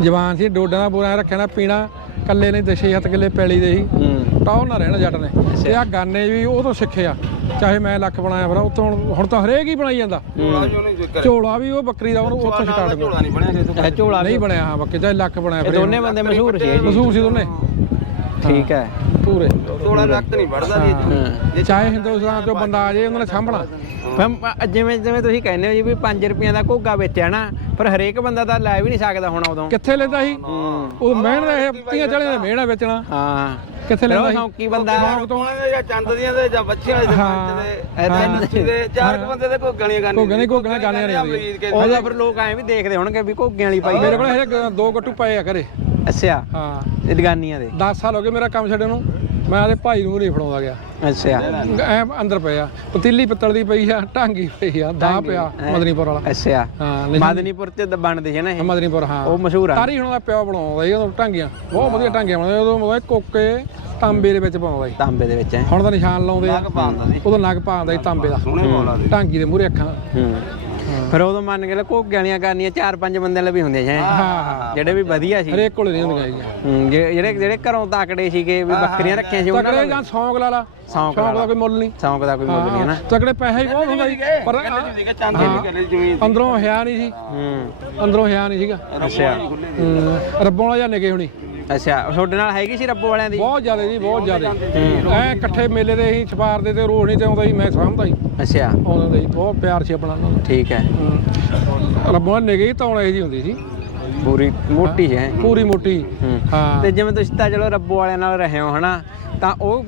Speaker 1: ਜਵਾਨ ਸੀ ਡੋਡਿਆਂ ਦਾ ਬੋਰਾ ਰੱਖਿਆ ਨਾ ਪੀਣਾ ਕੱਲੇ ਨੇ ਦਸ਼ੇ ਹੱਥ ਕਿੱਲੇ ਪੈਲੀ ਦੇ ਸੀ।
Speaker 2: ਹੂੰ।
Speaker 1: ਟਾਉ ਨਾ ਰਹਿਣਾ ਜੱਟ ਨੇ। ਤੇ ਆ ਗਾਨੇ ਵੀ ਉਹ ਤੋਂ ਸਿੱਖਿਆ ਚਾਹੇ ਮੈਂ ਲੱਖ ਬਣਾਇਆ ਫਿਰ ਉਤੋਂ ਹੁਣ ਤਾਂ ਹਰੇਕ ਹੀ ਬਣਾਈ ਜਾਂਦਾ। ਝੋਲਾ ਵੀ ਉਹ ਬੱਕਰੀ ਦਾ ਉਹਨੂੰ ਉੱਥੋਂ ਸਟਾਰਟ
Speaker 3: ਝੋਲਾ ਨਹੀਂ ਬਣਿਆ ਜੇ
Speaker 2: ਇਹ ਝੋਲਾ
Speaker 1: ਨਹੀਂ ਬਣਿਆ ਹਾਂ ਬੱਕੇ ਚਾਹੇ ਲੱਖ ਬਣਾਇਆ
Speaker 2: ਇਹ
Speaker 1: ਫਿਰ
Speaker 2: ਦੋਨੇ ਬੰਦੇ ਮਸ਼ਹੂਰ ਸੀ। ਜੀ
Speaker 1: ਮਸ਼ਹੂਰ ਸੀ ਦੋਨੇ।
Speaker 2: ਠੀਕ ਹੈ।
Speaker 1: ਪੂਰੇ।
Speaker 3: ਝੋਲਾ ਲੱਕ ਨਹੀਂ ਵੜਦਾ ਜੀ
Speaker 1: ਚਾਹੇ ਹਿੰਦੁਸਤਾਨ ਚੋਂ ਬੰਦਾ ਆ ਜਾਏ ਉਹਨਾਂ ਨੇ ਸਾਂਭਣਾ।
Speaker 2: ਮ- ਜਿਵੇਂ ਜਿਵੇਂ ਤੁਸੀਂ ਕਹਿੰਦੇ ਹੋ ਜੀ ਵੀ 5 ਰੁਪਈਆਂ ਦਾ ਘੋਗਾ ਵੇਚਿਆ ਨਾ ਪਰ ਹਰੇਕ ਬੰਦਾ ਤਾਂ ਲੈ ਵੀ ਨਹੀਂ ਸਕਦਾ ਹੁਣ ਉਦੋਂ।
Speaker 1: ਕਿੱਥੇ ਲੈਂਦਾ ਸੀ? ਉਹ ਮਿਹਨਤ ਇਹ ਤੀਆਂ ਚਾਲੀਆਂ ਦਾ ਮਿਹਣਾ ਵੇਚਣਾ।
Speaker 2: ਹਾਂ।
Speaker 1: ਕਿੱਥੇ ਲੈਂਦਾ ਸੀ?
Speaker 2: ਸੌਂਕੀ ਬੰਦਾ।
Speaker 3: ਦੇ ਜਾਂ ਚੰਦ ਦੀਆਂ ਦੇ ਜਾਂ ਬੱਚਿਆਂ ਦੇ ਪੰਜ ਦੇ ਦੇ ਚਾਰ ਕੁ ਬੰਦੇ ਦੇ ਕੋਈ ਗਲੀਆਂ ਗਾਣੀ
Speaker 1: ਘੋਗਣੇ ਨਹੀਂ ਘੋਗਣੇ ਗਾਲੀਆਂ ਨਹੀਂ ਆਉਂਦੀਆਂ
Speaker 2: ਉਹਦਾ ਫਿਰ ਲੋਕ ਐਂ ਵੀ ਦੇਖਦੇ ਹੋਣਗੇ ਵੀ ਘੋਗਿਆਂ ਵਾਲੀ ਪਾਈ
Speaker 1: ਮੇਰੇ ਕੋਲ ਹਜੇ ਦੋ ਗੱਟੂ ਪਏ ਆ ਘਰੇ।
Speaker 2: ਅੱਛਾ।
Speaker 1: ਹਾਂ।
Speaker 2: ਇਹ ਦਗਾਨੀਆਂ ਦੇ।
Speaker 1: 10 ਸਾਲ ਹੋ ਗਏ ਮੇਰਾ ਕੰਮ ਛੱਡੇ ਨੂੰ। ਮੈਂ ਆਦੇ ਭਾਈ ਨੂੰ ਨਹੀਂ ਫੜਾਉਂਦਾ ਗਿਆ।
Speaker 2: ਅੱਛਾ।
Speaker 1: ਐ ਅੰਦਰ ਪਿਆ ਪਤੀਲੀ ਪਿੱਤਲ ਦੀ ਪਈ ਆ ਢਾਂਗੀ ਪਈ ਆ ਦਾ ਪਿਆ ਮਦਨੀਪੁਰ ਵਾਲਾ।
Speaker 2: ਅੱਛਾ।
Speaker 1: ਹਾਂ
Speaker 2: ਮਦਨੀਪੁਰ ਦ- ਬਣਦੇ ਸੀ ਨਾ ਇਹ।
Speaker 1: ਮਦਨੀਪੁਰ ਹਾਂ।
Speaker 2: ਉਹ ਮਸ਼ਹੂਰ ਆ।
Speaker 1: ਤਾਰੀ ਹੁਣ ਦਾ ਪਿਓ ਬਣਾਉਂਦਾ ਸੀ ਉਦੋਂ ਢਾਂਗੀਆਂ ਬਹੁਤ ਵਧੀਆ ਢਾਂਗੀਆਂ ਬਣਾਉਂਦੇ ਉਦੋਂ ਮਤਲਬ ਕੋਕੇ ਤਾਂਬੇ ਦੇ ਵਿੱਚ ਪਾਉਂਦਾ ਸੀ।
Speaker 2: ਤਾਂਬੇ ਦੇ ਵਿੱਚ ਹੈ?
Speaker 1: ਹੁਣ ਤਾਂ ਨਿਸ਼ਾਨ ਲਾਉਂਦੇ ਆ।
Speaker 3: ਪਾਉਂਦਾ ਸੀ।
Speaker 1: ਉਦੋਂ ਨਗ ਪਾਉਂਦਾ ਸੀ ਤਾਂਬੇ ਦਾ। ਢਾਂਗੀ ਦੇ ਮੂਹਰੇ ਅੱਖਾਂ।
Speaker 2: ਹੂੰ। ਫਿਰ ਉਦੋਂ ਮੰਨ ਕੇ ਲੈ ਘੋਗਿਆਂ ਵਾਲੀਆਂ ਕਰਨੀਆਂ ਚਾਰ ਪੰਜ ਬੰਦੇ ਲਈ ਵੀ ਹੁੰਦੇ ਸੀ। ਹੈਂ।
Speaker 1: ਹਾਂ ਹਾਂ
Speaker 2: ਜਿਹੜੇ ਵੀ ਵਧੀਆ ਸੀ।
Speaker 1: ਹਰੇਕ ਕੋਲੇ ਨਹੀਂ ਹੁੰਦੀਆਂ ਹੈਗੀਆਂ
Speaker 2: ਹੂੰ, ਜੇ- ਜਿਹੜੇ ਜਿਹੜੇ ਘਰੋਂ ਤਾਕੜੇ ਸੀਗੇ ਵੀ ਬੱਕਰੀਆਂ ਰੱਖੀਆਂ ਸੀ ਉਹਨਾਂ
Speaker 1: ਤਕੜੇ
Speaker 2: ਦਾ
Speaker 1: ਜਾਂ ਸੌਂਕ ਲਾ ਲਾ।
Speaker 2: ਸੌਂਕ
Speaker 1: ਦਾ ਕੋਈ ਮੁੱਲ ਨਹੀਂ।
Speaker 2: ਸੌਂਕ ਦਾ ਕੋਈ ਮੁੱਲ ਨਹੀਂ ਹੈ ਨਾ?
Speaker 1: ਤਕੜੇ ਪੈਸੇ ਹੀ ਬਹੁਤ ਹੁੰਦਾ ਸੀ ਪਰ
Speaker 3: ਸੀਗਾ ਚੰਦ ਜ਼ਮੀਨ
Speaker 1: ਅੰਦਰੋਂ ਹਿਆ ਨਹੀਂ ਸੀ।
Speaker 2: ਹੂੰ।
Speaker 1: ਅੰਦਰੋਂ ਹਿਆ ਨਹੀਂ ਸੀਗਾ।
Speaker 2: ਅੱਛਾ।
Speaker 1: ਹਮ, ਰੱਬੋਂ ਵਾਲਾ ਜਾਂ ਨਿਗੇ ਹੁਣੀ?
Speaker 2: ਅੱਛਾ ਤੁਹਾਡੇ ਨਾਲ ਹੈਗੀ ਸੀ ਰੱਬੋ ਵਾਲਿਆਂ ਦੀ?
Speaker 1: ਬਹੁਤ ਜ਼ਿਆਦਾ ਜੀ ਬਹੁਤ ਜ਼ਿਆਦਾ। ਐ ਇਕੱਠੇ ਮੇਲੇ ਦੇ ਅਸੀਂ ਛਪਾਰ ਦੇ ਤੇ ਰੋਹ ਨਹੀਂ ਤੇ ਆਉਂਦਾ ਸੀ ਮੈਂ ਸਾਂਭਦਾ ਸੀ
Speaker 2: ਅੱਛਾ।
Speaker 1: ਆਉਂਦਾ ਸੀ ਬਹੁਤ ਪਿਆਰ ਸੀ ਆਪਣਾ ਉਹਨਾਂ ਦਾ
Speaker 2: ਠੀਕ ਹੈ।
Speaker 1: ਰੱਬੋਂ ਨਿਗੇ ਹੀ ਤਾਂ ਜੀ ਹੁੰਦੀ ਸੀ।
Speaker 2: ਪੂਰੀ ਮੋਟੀ ਹੈ।
Speaker 1: ਪੂਰੀ ਮੋਟੀ।
Speaker 2: ਹੂੰ। ਤੇ ਜਿਵੇਂ ਤੁਸੀਂ ਤਾਂ ਚਲੋ ਰੱਬੋ ਵਾਲਿਆਂ ਨਾਲ ਰਹੇ ਹੋ ਹਨਾ ਤਾਂ ਉਹ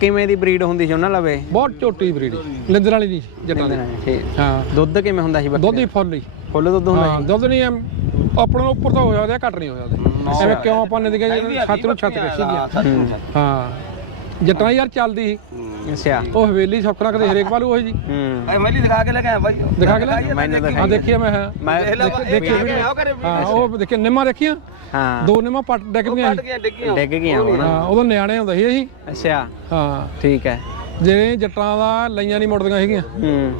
Speaker 2: ਕਿਵੇਂ ਦੀ ਬਰੀਡ ਹੁੰਦੀ ਸੀ ਉਹਨਾਂ ਲਵੇ
Speaker 1: ਬਹੁਤ ਝੋਟੀ ਬਰੀਡ ਲਿੰਦਰ ਵਾਲੀ ਨਹੀਂ ਸੀ, ਜੱਟਾਂ ਦੀ। ਹਾਂ।
Speaker 2: ਦੁੱਧ ਕਿਵੇਂ ਹੁੰਦਾ ਸੀ ਬੱਕਰੀ
Speaker 1: ਦੁੱਧ ਹੀ ਫੁੱਲ ਹੀ।
Speaker 2: ਫੁੱਲ ਦੁੱਧ ਹੁੰਦਾ
Speaker 1: ਹਾਂ ਦੁੱਧ ਨਹੀਂ ਆਪਣਾ ਉੱਪਰ ਤਾਂ ਹੋ ਜਾਂਦੇ ਘੱਟ ਨਹੀਂ ਹੋ। ਜਾਂਦੇ ਐਵੇਂ ਕਿਉਂ ਆਪਾਂ ਨੇ ਦਿਖਿਆ ਜੀ ਛੱਤ ਨੂੰ ਛੱਤ ਕੇ ਸੀਗੀ ਹਾਂ। ਜੱਟਾਂ ਯਾਰ ਚੱਲਦੀ ਸੀ।
Speaker 2: ਅੱਛਾ।
Speaker 1: ਉਹ ਹਵੇਲੀ ਸੌਕਰਾ ਕਦੇ ਹਰੇਕ ਵਾਲੂ ਉਹੀ ਜੀ।
Speaker 2: ਹੂੰ।
Speaker 3: ਐ ਮੈਲੀ ਦਿਖਾ ਕੇ ਲੈ ਕੇ ਆਇਆ ਬਾਈ।
Speaker 1: ਦਿਖਾ ਕੇ ਲੈ
Speaker 2: ਮੈਨੂੰ ਤਾਂ
Speaker 1: ਹਾਂ ਦੇਖੀਏ ਮੈਂ ਹਾਂ।
Speaker 2: ਮੈਂ
Speaker 1: ਦੇਖੀ ਹਾਂ ਉਹ ਦੇਖੇ ਨਿੰਮਾ ਦੇਖੀਆਂ?
Speaker 2: ਹਾਂ।
Speaker 1: ਦੋ ਨਿੰਮਾ ਪੱਟ
Speaker 3: ਗਿਆ ਡਿੱਗੀਆਂ
Speaker 2: ਡਿੱਗ ਗਈਆਂ। ਹੁਣ।
Speaker 1: ਹਾਂ ਉਦੋਂ ਨਿਆਣੇ ਹੁੰਦੇ ਸੀ ਅਸੀਂ।
Speaker 2: ਅੱਛਾ।
Speaker 1: ਹਾਂ।
Speaker 2: ਠੀਕ ਹੈ
Speaker 1: ਜਿਹੜੇ ਜੱਟਾਂ ਦਾ ਲਈਆਂ ਨਹੀਂ ਮੁੜਦੀਆਂ ਸੀਗੀਆਂ।
Speaker 2: ਹੂੰ।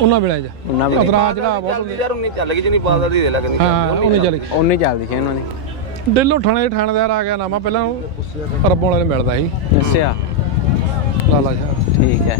Speaker 1: ਉਹਨਾਂ ਵੇਲੇ ਜਾ।
Speaker 2: ਉਹਨਾਂ ਵੀ
Speaker 1: ਅਦਰਾ ਜਿਹੜਾ ਬਹੁਤ
Speaker 3: ਚੱਲਦੀ ਯਾਰ ਉਨੀ ਚੱਲ ਗਈ ਜਿੰਨੀ ਬਾਦਲ ਦੀ ਦੇ ਲੱਗਣੀ
Speaker 1: ਹਾਂ ਉਹਨੇ ਚੱਲ
Speaker 2: ਉਹਨੇ ਚੱਲਦੀ ਸੀ ਉਹਨਾਂ ਦੀ।
Speaker 1: ਡੇਲੋ ਥਾਣੇ ਥਾਣੇਦਾਰ ਆ ਗਿਆ ਨਾਮਾ ਪਹਿਲਾਂ ਰੱਬੋਂ ਵਾਲੇ ਨੂੰ ਮਿਲਦਾ ਸੀ।
Speaker 2: ਅੱਛਾ
Speaker 1: ਲਾਲਾ ਸ਼ਾਹ
Speaker 2: ਠੀਕ ਹੈ।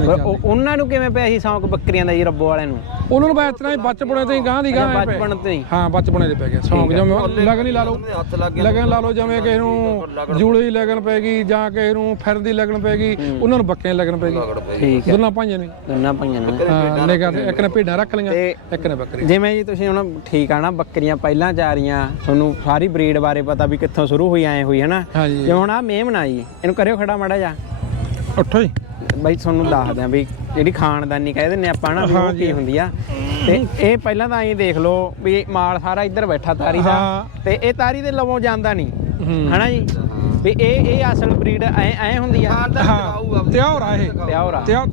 Speaker 2: ਪਰ ਉਹ- ਉਹਨਾਂ ਨੂੰ ਕਿਵੇਂ ਪਿਆ ਸੀ ਸ਼ੌਂਕ ਬੱਕਰੀਆਂ ਦਾ ਜੀ ਰੱਬੋ ਵਾਲਿਆਂ ਨੂੰ?
Speaker 1: ਉਹਨਾਂ ਨੂੰ ਬੈਚਣਾ ਹੀ ਬਚਪਣੇ ਤੇ ਹੀ ਗਾਂ ਦੀ ਗਾਂ ਐ ਪਏ।
Speaker 2: ਬਚਪਨ ਤੋਂ ਹੀ?
Speaker 1: ਹਾਂ ਬਚਪਣੇ ਤੇ ਪੈ ਗਿਆ ਸੌਂਕ। ਜਿਵੇਂ ਲਗਨ ਹੀ ਲਾ ਲਓ।
Speaker 3: ਹੱਥ ਲੱਗ ਗਿਆ
Speaker 1: ਲਗਨ ਲਾ ਲਓ ਜਿਵੇਂ ਕਿਸੇ ਨੂੰ ਜੂਲੇ ਦੀ ਲਗਨ ਪੈ ਗਈ ਜਾਂ ਕਿਸੇ ਨੂੰ ਫਿਰ ਦੀ ਲਗਨ ਪੈ ਗਈ ਉਹਨਾਂ ਨੂੰ ਬੱਕਿਆਂ ਦੀ ਲਗਨ ਪੈ ਗਈ।
Speaker 2: ਠੀਕ ਹੈ
Speaker 1: ਦੋਨਾਂ ਭਾਈਆਂ ਨੇ
Speaker 2: ਦੋਨਾਂ ਭਾਈਆਂ ਨੂੰ।
Speaker 1: ਹਾਂ ਤੇ ਇੱਕ ਨੇ ਭੇਡਾਂ ਰੱਖ ਲਈਆਂ
Speaker 2: ਤੇ
Speaker 1: ਇੱਕ ਨੇ ਬੱਕਰੀ
Speaker 2: ਜਿਵੇਂ ਜੀ ਤੁਸੀਂ ਹੁਣ ਠੀਕ ਆ ਨਾ ਬੱਕਰੀਆਂ ਪਹਿਲਾਂ ਜਾ ਰਹੀਆਂ ਤੁਹਾਨੂੰ ਸਾਰੀ ਬਰੀਡ ਬਾਰੇ ਪਤਾ ਵੀ ਕਿੱਥੋਂ ਸ਼ੁਰੂ ਹੋਈ ਆਏ ਹੋਈ ਹੈ ਨਾ
Speaker 1: ਹਾਂਜੀ
Speaker 2: ਹੁਣ ਆ ਮੇਮਣਾ ਜੀ ਇਹਨੂੰ ਕਰਿਓ ਖੜਾ ਮਾੜਾ ਜਾ
Speaker 1: ਉੱਠੋ ਜੀ।
Speaker 2: ਬਾਈ ਤੁਹਾਨੂੰ ਦੱਸਦੇ ਆ ਵੀ ਜਿਹੜੀ ਖਾਨਦਾਨੀ ਕਹਿ ਦਿੰਨੇ ਆਪਾਂ ਨਾ ਵੀ ਉਹ ਕੀ ਹੁੰਦੀ ਆ। ਤੇ ਇਹ ਪਹਿਲਾਂ ਤਾਂ ਐਂ ਦੇਖ ਲਓ ਵੀ ਮਾਲ ਸਾਰਾ ਇੱਧਰ ਬੈਠਾ ਤਾਰੀ ਦਾ। ਤੇ ਇਹ ਤਾਰੀ ਦੇ ਲਵੋਂ ਜਾਂਦਾ ਨਹੀਂ। ਹਨਾ ਜੀ? ਵੀ ਇਹ ਇਹ ਅਸਲ ਬਰੀਡ ਐ ਐ ਹੁੰਦੀ ਆ।
Speaker 3: ਹਾਂ। ਤਾਂ
Speaker 1: ਹਾਂ ਤਿਉਹਾਰ ਆ ਇਹ।
Speaker 2: ਪਿਆਉਰ ਆ।
Speaker 1: ਤਿਉ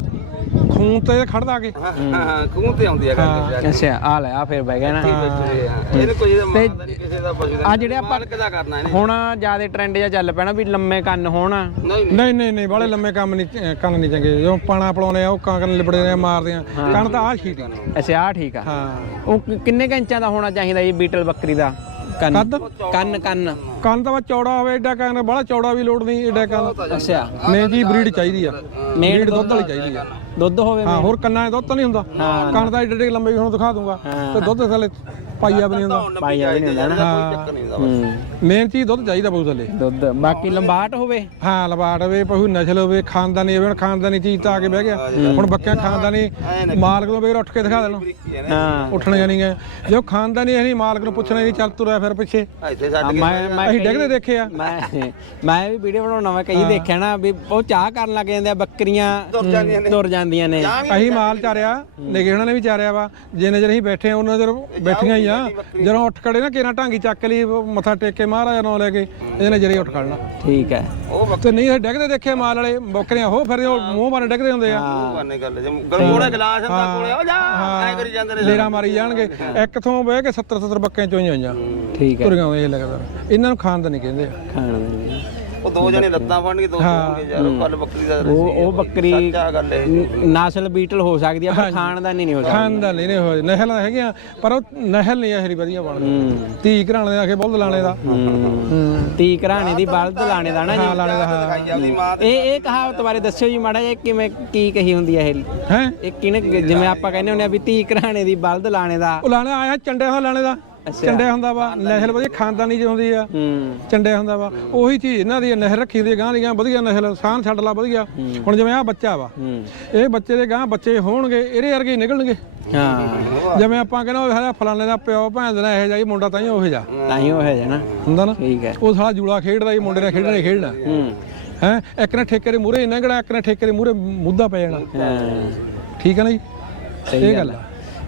Speaker 1: ਖੂਨ ਤੇ ਖੜਦਾ ਕੇ
Speaker 3: ਹਾਂ ਤੇ ਆਉਂਦੀ ਆ ਗੱਲ
Speaker 2: ਅੱਛਾ ਆ ਲੈ ਆ ਫਿਰ ਬਹਿ ਗਿਆ ਨਾ।
Speaker 3: ਇਹਨੇ ਕੋਈ ਦਾ ਮਾਲ ਦਾ ਨਹੀਂ ਕਿਸੇ ਦਾ ਪਸ਼ੂ ਦਾ
Speaker 2: ਆ ਜਿਹੜੇ ਆਪਾਂ
Speaker 3: ਮਾਲਕ ਦਾ ਕਰਨਾ ਇਹਨੇ।
Speaker 2: ਹੁਣ ਜ਼ਿਆਦਾ ਟ੍ਰੈਂਡ ਜਿਹਾ ਚੱਲ ਪੈਣਾ ਵੀ ਲੰਮੇ ਕੰਨ ਹੋਣ।
Speaker 3: ਨਹੀਂ ਨਹੀਂ।
Speaker 1: ਨਹੀਂ ਨਹੀਂ ਨਹੀਂ ਬਾਲੇ ਲੰਮੇ ਕੰਮ ਨਹੀਂ ਕੰਨ ਨਹੀਂ ਚੰਗੇ। ਜਦੋਂ ਪਾਣਾ ਪਲਾਉਨੇ ਆ ਉਹ ਕੰਨ ਲਿਬੜੇ ਆ ਮਾਰਦੇ ਆ। ਕੰਨ ਤਾਂ ਆ। ਛੀਟ
Speaker 2: ਅੱਛਾ ਆ ਠੀਕ ਆ।
Speaker 1: ਹਾਂ।
Speaker 2: ਉਹ ਕਿ- ਕਿੰਨੇ ਕੁ ਇੰਚਾਂ ਦਾ ਹੋਣਾ ਚਾਹੀਦਾ ਜੀ ਬੀਟਲ ਬੱਕਰੀ ਦਾ? ਕੰਨ।
Speaker 1: ਕੱਦ
Speaker 2: ਕੰਨ ਕੰਨ।
Speaker 1: ਕੰਨ ਤਾਂ ਬਸ ਚੌੜਾ ਹੋਵੇ ਏਡਾ ਕੰਨ ਬਾਲਾ ਚੌੜਾ ਵੀ ਲੋੜ ਨਹੀਂ ਏਡਾ ਕੰਨ।
Speaker 2: ਅੱਛਾ।
Speaker 1: ਮੇਨ ਜੀ ਬਰੀਡ ਚਾਹੀਦੀ ਆ।
Speaker 2: ਮੇਨ
Speaker 1: ਬਰੀਡ ਦੁੱਧ ਵਾਲੀ ਚਾਹੀਦੀ ਆ।
Speaker 2: ਦੁੱਧ ਹੋਵੇ
Speaker 1: ਹਾਂ ਹੋਰ ਕੰਨਾਂ 'ਚ ਦੁੱਧ ਤਾਂ ਨਹੀਂ ਹੁੰਦਾ। ਕੰਨ ਤਾਂ ਏਡੇ ਏਡੇ ਲੰਬੇ ਵੀ ਹੁਣ ਦਿਖਾ ਦੂੰਗਾ। ਤੇ ਦੁੱਧ ਥੱਲੇ ਪਾਈਆ ਵੀ ਨਹੀਂ ਹੁੰਦਾ
Speaker 2: ਪਾਈਆ ਵੀ ਨਹੀਂ ਹੁੰਦਾ ਨਾ।
Speaker 1: ਹਾਂ।
Speaker 3: ਚੱਕਰ ਨਹੀਂ ਹੁੰਦਾ
Speaker 2: ਹੂੰ।
Speaker 1: ਮੇਨ ਚੀਜ਼ ਦੁੱਧ ਚਾਹੀਦਾ ਪਊ ਥੱਲੇ।
Speaker 2: ਦੁੱਧ। ਬਾਕੀ ਲੰਬਾਟ ਹੋਵੇ।
Speaker 1: ਹਾਂ ਲਵਾੜ ਹੋਵੇ ਪਹੂ ਨਸਲ ਹੋਵੇ ਖਾਨਦਾਨੀ ਹੋਵੇ ਹੁਣ ਖਾਨਦਾਨੀ ਚੀਜ਼ ਤਾਂ ਆ ਕੇ ਬਹਿ ਗਿਆ। ਹੁਣ ਬੱਕਿਆਂ ਖਾਨਦਾਨੀ ਮਾਲਕ ਨੂੰ ਬੇਰ ਉੱਠ ਕੇ ਦਿਖਾ ਦੇਣਾ
Speaker 2: ਹਾਂ
Speaker 1: ਉੱਠਣ ਜਾਣੀ ਹੈ ਜੋ ਖਾਨਦਾਨੀ ਇਹ ਨਹੀਂ ਮਾਲਕ ਨੂੰ ਪੁੱਛਣਾ ਨਹੀਂ ਚੱਲ ਤੁਰਿਆ ਫਿਰ ਪਿੱਛੇ।
Speaker 3: ਆ ਇੱਥੇ ਛੱਡ ਕੇ
Speaker 2: ਮੈਂ ਮੈਂ
Speaker 1: ਅਸੀਂ
Speaker 2: ਕਈ-
Speaker 1: ਡਿੱਗਦੇ ਦੇਖੇ ਆ।
Speaker 2: ਮੈਂ ਮੈਂ ਵੀ ਵੀਡੀਓ ਬਣਾਉਣਾ ਮੈਂ ਕਈ ਦੇਖਿਆ ਨਾ ਵੀ ਉਹ ਚਾਹ ਕਰਨ ਲੱਗ ਜਾਂਦੇ ਆ ਬੱਕਰੀਆਂ
Speaker 3: ਜਾਂਦੀਆਂ ਨੇ।
Speaker 2: ਤੁਰ ਜਾਂਦੀਆਂ ਨੇ।
Speaker 1: ਅਸੀਂ ਮਾਲ ਚਾਰਿਆ ਨਿਗੇ ਉਹਨਾਂ ਨੇ ਵੀ ਚਾਰਿਆ ਵਾ। ਜਿੰਨੇ ਚਿਰ ਅਸੀਂ ਬੈਠੇ ਆ ਉਹਨਾਂ ਚਿਰ ਬੈਠੀਆਂ ਹੀ ਆ। ਜਦੋਂ ਉੱਠ ਖੜੇ ਨਾ ਕਿਹਨਾਂ ਢਾਂਗੀ ਚੱਕ ਲਈ ਮੱਥਾ ਟੇਕ ਕੇ ਮਹਾਰਾਜ ਨਾਲ ਲੈ ਕੇ ਇਹਨੇ ਜਰੇ ਉੱਠ ਖੜਨਾ।
Speaker 2: ਠੀਕ ਹੈ।
Speaker 3: ਉਹ
Speaker 1: ਤੇ ਨਹੀਂ ਇਹ ਡਿੱਗਦੇ ਦੇਖੇ ਮਾਲ ਵਾਲੇ ਬੱਕਰੀਆਂ ਹੋ ਫਿਰ ਉਹ ਮੂੰਹ ਮਾਰੇ ਡਿੱਗਦੇ ਹੁੰਦੇ ਆ।
Speaker 3: ਕਰਨੇ ਗੱਲ ਜੇ ਗਲਮੋੜਾ ਗਲਾਸ ਹੁੰਦਾ ਕੋਲੇ ਆ ਜਾ ਐ ਕਰੀ ਜਾਂਦੇ ਨੇ
Speaker 1: ਲੇਰਾ ਮਾਰੀ ਜਾਣਗੇ। ਇੱਕ ਥੋਂ ਬਹਿ ਕੇ 70 70 ਬੱਕਿਆਂ ਚੋਂ ਹੀ ਆਈਆਂ
Speaker 2: ਠੀਕ ਹੈ।
Speaker 1: ਤੁਰੀਆਂ ਇਹ ਲੱਗਦਾ ਇਹਨਾਂ ਨੂੰ ਕਹਿੰਦੇ।
Speaker 2: ਖਾਣ ਦੇ
Speaker 3: ਉਹ ਦੋ ਜਣੇ ਲੱਤਾਂ ਫੜਨਗੇ ਦੋ ਹੋਣਗੇ ਯਾਰ ਉਹ ਕੱਲ ਬੱਕਰੀ ਦਾ
Speaker 2: ਉਹ ਉਹ ਬੱਕਰੀ
Speaker 3: ਸੱਚਾ ਗੱਲ ਇਹ
Speaker 2: ਨ- ਨਸਲ ਬੀਟਲ ਹੋ ਸਕਦੀ ਆ ਪਰ ਖਾਨਦਾਨੀ ਨਹੀਂ ਹੋ ਸਕਦੀ।
Speaker 1: ਖਾਨਦਾਨੀ ਨਹੀਂ ਹੋਏ ਨਹਿਲ ਹੈਗੇ ਆ ਪਰ ਉਹ ਨਹਿਲ ਨਹੀਂ ਇਹਰੀ ਵਧੀਆ ਬਣਦੀ।
Speaker 2: ਹੂੰ।
Speaker 1: ਧੀ ਘਰਾਣੇ ਦੇ ਆਖੇ ਬੁੱਧ ਲਾਣੇ ਦਾ।
Speaker 2: ਹੂੰ।
Speaker 1: ਹੂੰ
Speaker 2: ਤੀ ਘਰਾਣੇ ਦੀ ਬਲਦ ਲਾਣੇ ਦਾ ਨਾ ਜੀ।
Speaker 1: ਹਾਂ ਲਾਣੇ ਦਾ ਹਾਂ।
Speaker 2: ਇਹ ਇਹ ਕਹਾਵਤ ਬਾਰੇ ਦੱਸਿਓ ਜੀ ਮਾੜਾ ਜਿਹਾ ਕਿਵੇਂ ਕੀ ਕਹੀ ਹੁੰਦੀ ਹੈ ਇਹ?
Speaker 1: ਹੈ?
Speaker 2: ਇਹ ਕਿਨੇ ਜਿਵੇਂ ਆਪਾਂ ਕਹਿੰਦੇ ਹੁੰਦੇ ਆ ਵੀ ਧੀ ਘਰਾਣੇ ਦੀ ਬਲਦ ਲਾਣੇ ਦਾ।
Speaker 1: ਉਹ ਲਾਣੇ ਆਇਆ ਚੰਡਿਆ ਹੋਇਆ ਲਾਣੇ ਦਾ। ਚੰਡਿਆ ਹੁੰਦਾ ਵਾ ਨਹਿਲ ਵਧੀਆ ਖਾਨਦਾਨੀ ਜਿਹੀ ਹੁੰਦੀ ਆ।
Speaker 2: ਹੂੰ।
Speaker 1: ਚੰਡਿਆ ਹੁੰਦਾ ਵਾ। ਉਹੀ ਚੀਜ਼ ਇਹਨਾਂ ਦੀ ਨਹਿਰ ਰੱਖੀ ਦੀ ਗਾਂ ਦੀ ਗਾਂ ਵਧੀਆ ਨਹਿਲ ਸਾਨ ਛੱਡ ਲਾ ਵਧੀਆ। ਹੁਣ ਜਿਵੇਂ ਆ ਬੱਚਾ ਵਾ
Speaker 2: ਹੂੰ।
Speaker 1: ਇਹ ਬੱਚੇ ਦੇ ਗਾਂ ਬੱਚੇ ਹੋਣਗੇ ਇਹਦੇ ਵਰਗੇ ਹੀ ਨਿਕਲਣਗੇ।
Speaker 2: ਹਾਂ।
Speaker 1: ਜਿਵੇਂ ਆਪਾਂ ਕਹਿੰਦੇ ਉਹ ਸਾਰਾ ਫਲਾਣੇ ਦਾ ਪਿਓ ਭੈਣ ਦਾ ਇਹ ਜਾ ਮੁੰਡਾ ਤਾਂ ਹੀ ਉਹ ਜਾ
Speaker 2: ਤਾਂ ਹੀ ਉਹ ਹੈ ਜਾਣਾ
Speaker 1: ਹੁੰਦਾ ਨਾ?
Speaker 2: ਠੀਕ ਹੈ।
Speaker 1: ਉਹ ਸਾਲਾ ਜੂੜਾ ਖੇਡਦਾ ਹੀ ਮੁੰਡੇ ਨੇ ਖੇਡਣਾ ਹੀ ਖੇਡਣਾ।
Speaker 2: ਹੂੰ।
Speaker 1: ਹੈ? ਇੱਕ ਨੇ ਠੇਕੇ ਦੇ ਮੂਹਰੇ ਇੰਨਾ ਕਿਹੜਾ ਇੱਕ ਨੇ ਠੇਕੇ ਦੇ ਮੂਹਰੇ ਮੁੱਦਾ ਪੈ ਜਾਣਾ।
Speaker 2: ਹਾਂ।
Speaker 1: ਠੀਕ ਹੈ ਨਾ ਜੀ?
Speaker 2: ਸਹੀ
Speaker 1: ਗੱਲ ਆ।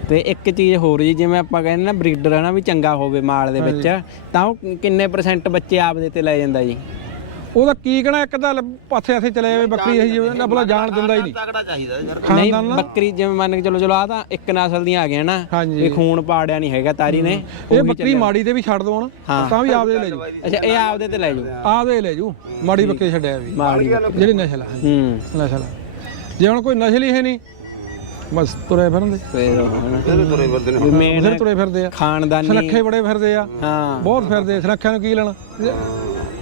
Speaker 2: ਤੇ ਇੱਕ ਚੀਜ਼ ਹੋਰ ਜੀ ਜਿਵੇਂ ਆਪਾਂ ਕਹਿੰਦੇ ਨਾ ਬਰੀਡਰ ਹੈ ਨਾ ਵੀ ਚੰਗਾ ਹੋਵੇ ਮਾਲ ਦੇ ਵਿੱਚ ਤਾਂ ਉਹ ਕਿੰਨੇ ਪਰਸੈਂਟ ਬੱਚੇ ਆਪਦੇ ਤੇ ਲੈ ਜਾਂਦਾ ਜੀ?
Speaker 1: ਉਹਦਾ ਕੀ ਕਹਣਾ ਇੱਕ ਤਾਂ ਪਾਸੇ ਆਥੇ ਚਲੇ ਜਾਵੇ ਬੱਕਰੀ ਇਹ ਜਿਵੇਂ ਨਾ ਭਲਾ ਜਾਣ ਦਿੰਦਾ ਹੀ ਨਹੀਂ।
Speaker 3: ਤਕੜਾ ਚਾਹੀਦਾ ਯਾਰ।
Speaker 2: ਨਹੀਂ ਬੱਕਰੀ ਜਿਵੇਂ ਮੰਨ ਕੇ ਚਲੋ ਚਲੋ ਆ ਤਾਂ ਇੱਕ ਨਸਲ ਦੀਆਂ ਆ ਗਈਆਂ ਨਾ। ਵੀ ਖੂਨ ਪਾੜਿਆ ਨਹੀਂ ਹੈਗਾ ਤਾਰੀ ਨੇ
Speaker 1: ਇਹ ਬੱਕਰੀ ਮਾੜੀ ਦੇ ਵੀ ਛੱਡ ਦੋ ਹੁਣ ਤਾਂ ਵੀ ਆਪਦੇ ਲੈ ਜੂ
Speaker 2: ਅੱਛਾ ਇਹ ਆਪਦੇ ਤੇ ਲੈ ਜਾਓ
Speaker 1: ਆਪਦੇ ਲੈ ਜੂ ਮਾੜੀ ਬੱਕਰੀ ਛੱਡਿਆ ਵੀ।
Speaker 2: ਮਾੜੀ
Speaker 1: ਜਿਹੜੀ ਨਸਲ ਆ।
Speaker 2: ਹੂੰ।
Speaker 1: ਨਸਲ। ਜੇ ਹੁਣ ਕੋਈ ਨਸਲ ਹੀ ਹੈ ਨਹੀਂ ਬਸ ਤੁਰੇ ਫਿਰਦੇ।
Speaker 2: ਫੇਰ
Speaker 3: ਤੁਰੇ ਫਿਰਦੇ ਨੇ
Speaker 2: ਵੀ ਮੇਨ
Speaker 1: ਫਿਰ ਤੁਰੇ ਫਿਰਦੇ ਆ।
Speaker 2: ਖਾਨਦਾਨੀ
Speaker 1: ਸੁਨੱਖੇ ਬੜੇ ਫਿਰਦੇ ਆ।
Speaker 2: ਹਾਂ।
Speaker 1: ਬਹੁਤ ਫਿਰਦੇ ਸੁਨੱਖਿਆਂ ਨੂੰ ਕੀ ਲੈਣਾ?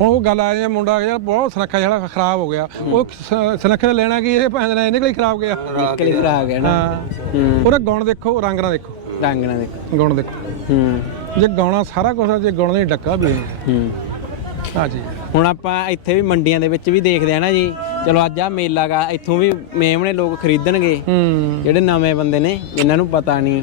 Speaker 1: ਹੁਣ ਉਹ ਗੱਲ ਆ ਜਾਂ ਮੁੰਡਾ ਆ ਗਿਆ ਬਹੁਤ ਸੁਨੱਖਾ ਜਿਹੜਾ ਖਰਾਬ ਹੋ ਗਿਆ। ਉਹ ਸ- ਦਾ ਲੈਣਾ ਕੀ? ਇਹ ਭਾਂਦੇ ਨੇ ਨਿਕਲ ਹੀ ਖਰਾਬ ਗਿਆ।
Speaker 2: ਨਿਕਲੀ ਫਿਰ ਆ ਗਿਆ ਨਾ।
Speaker 1: ਹਾਂ।
Speaker 2: ਹੂੰ।
Speaker 1: ਉਹਦਾ ਗੁਣ ਦੇਖੋ ਰੰਗ ਨਾ ਦੇਖੋ।
Speaker 2: ਰੰਗ ਨਾ ਦੇਖੋ।
Speaker 1: ਗੁਣ ਦੇਖੋ।
Speaker 2: ਹੂੰ।
Speaker 1: ਜੇ ਗਾਉਣਾ ਸਾਰਾ ਕੁਝ ਜੇ ਗੁਣ ਨਹੀਂ ਡੱਕਾ ਵੀ
Speaker 2: ਹੂੰ।
Speaker 1: ਹਾਂ ਜੀ।
Speaker 2: ਹੁਣ ਆਪਾਂ ਇੱਥੇ ਵੀ ਮੰਡੀਆਂ ਦੇ ਵਿੱਚ ਵੀ ਦੇਖਦੇ ਆ ਨਾ ਜੀ। ਚਲੋ ਅੱਜ ਆ ਮੇਲਾ ਗਾ ਇੱਥੋਂ ਵੀ ਮੇਮਣੇ ਲੋਕ ਖਰੀਦਣਗੇ।
Speaker 1: ਹੂੰ।
Speaker 2: ਜਿਹੜੇ ਨਵੇਂ ਬੰਦੇ ਨੇ ਜਿਨ੍ਹਾਂ ਨੂੰ ਪਤਾ ਨਹੀਂ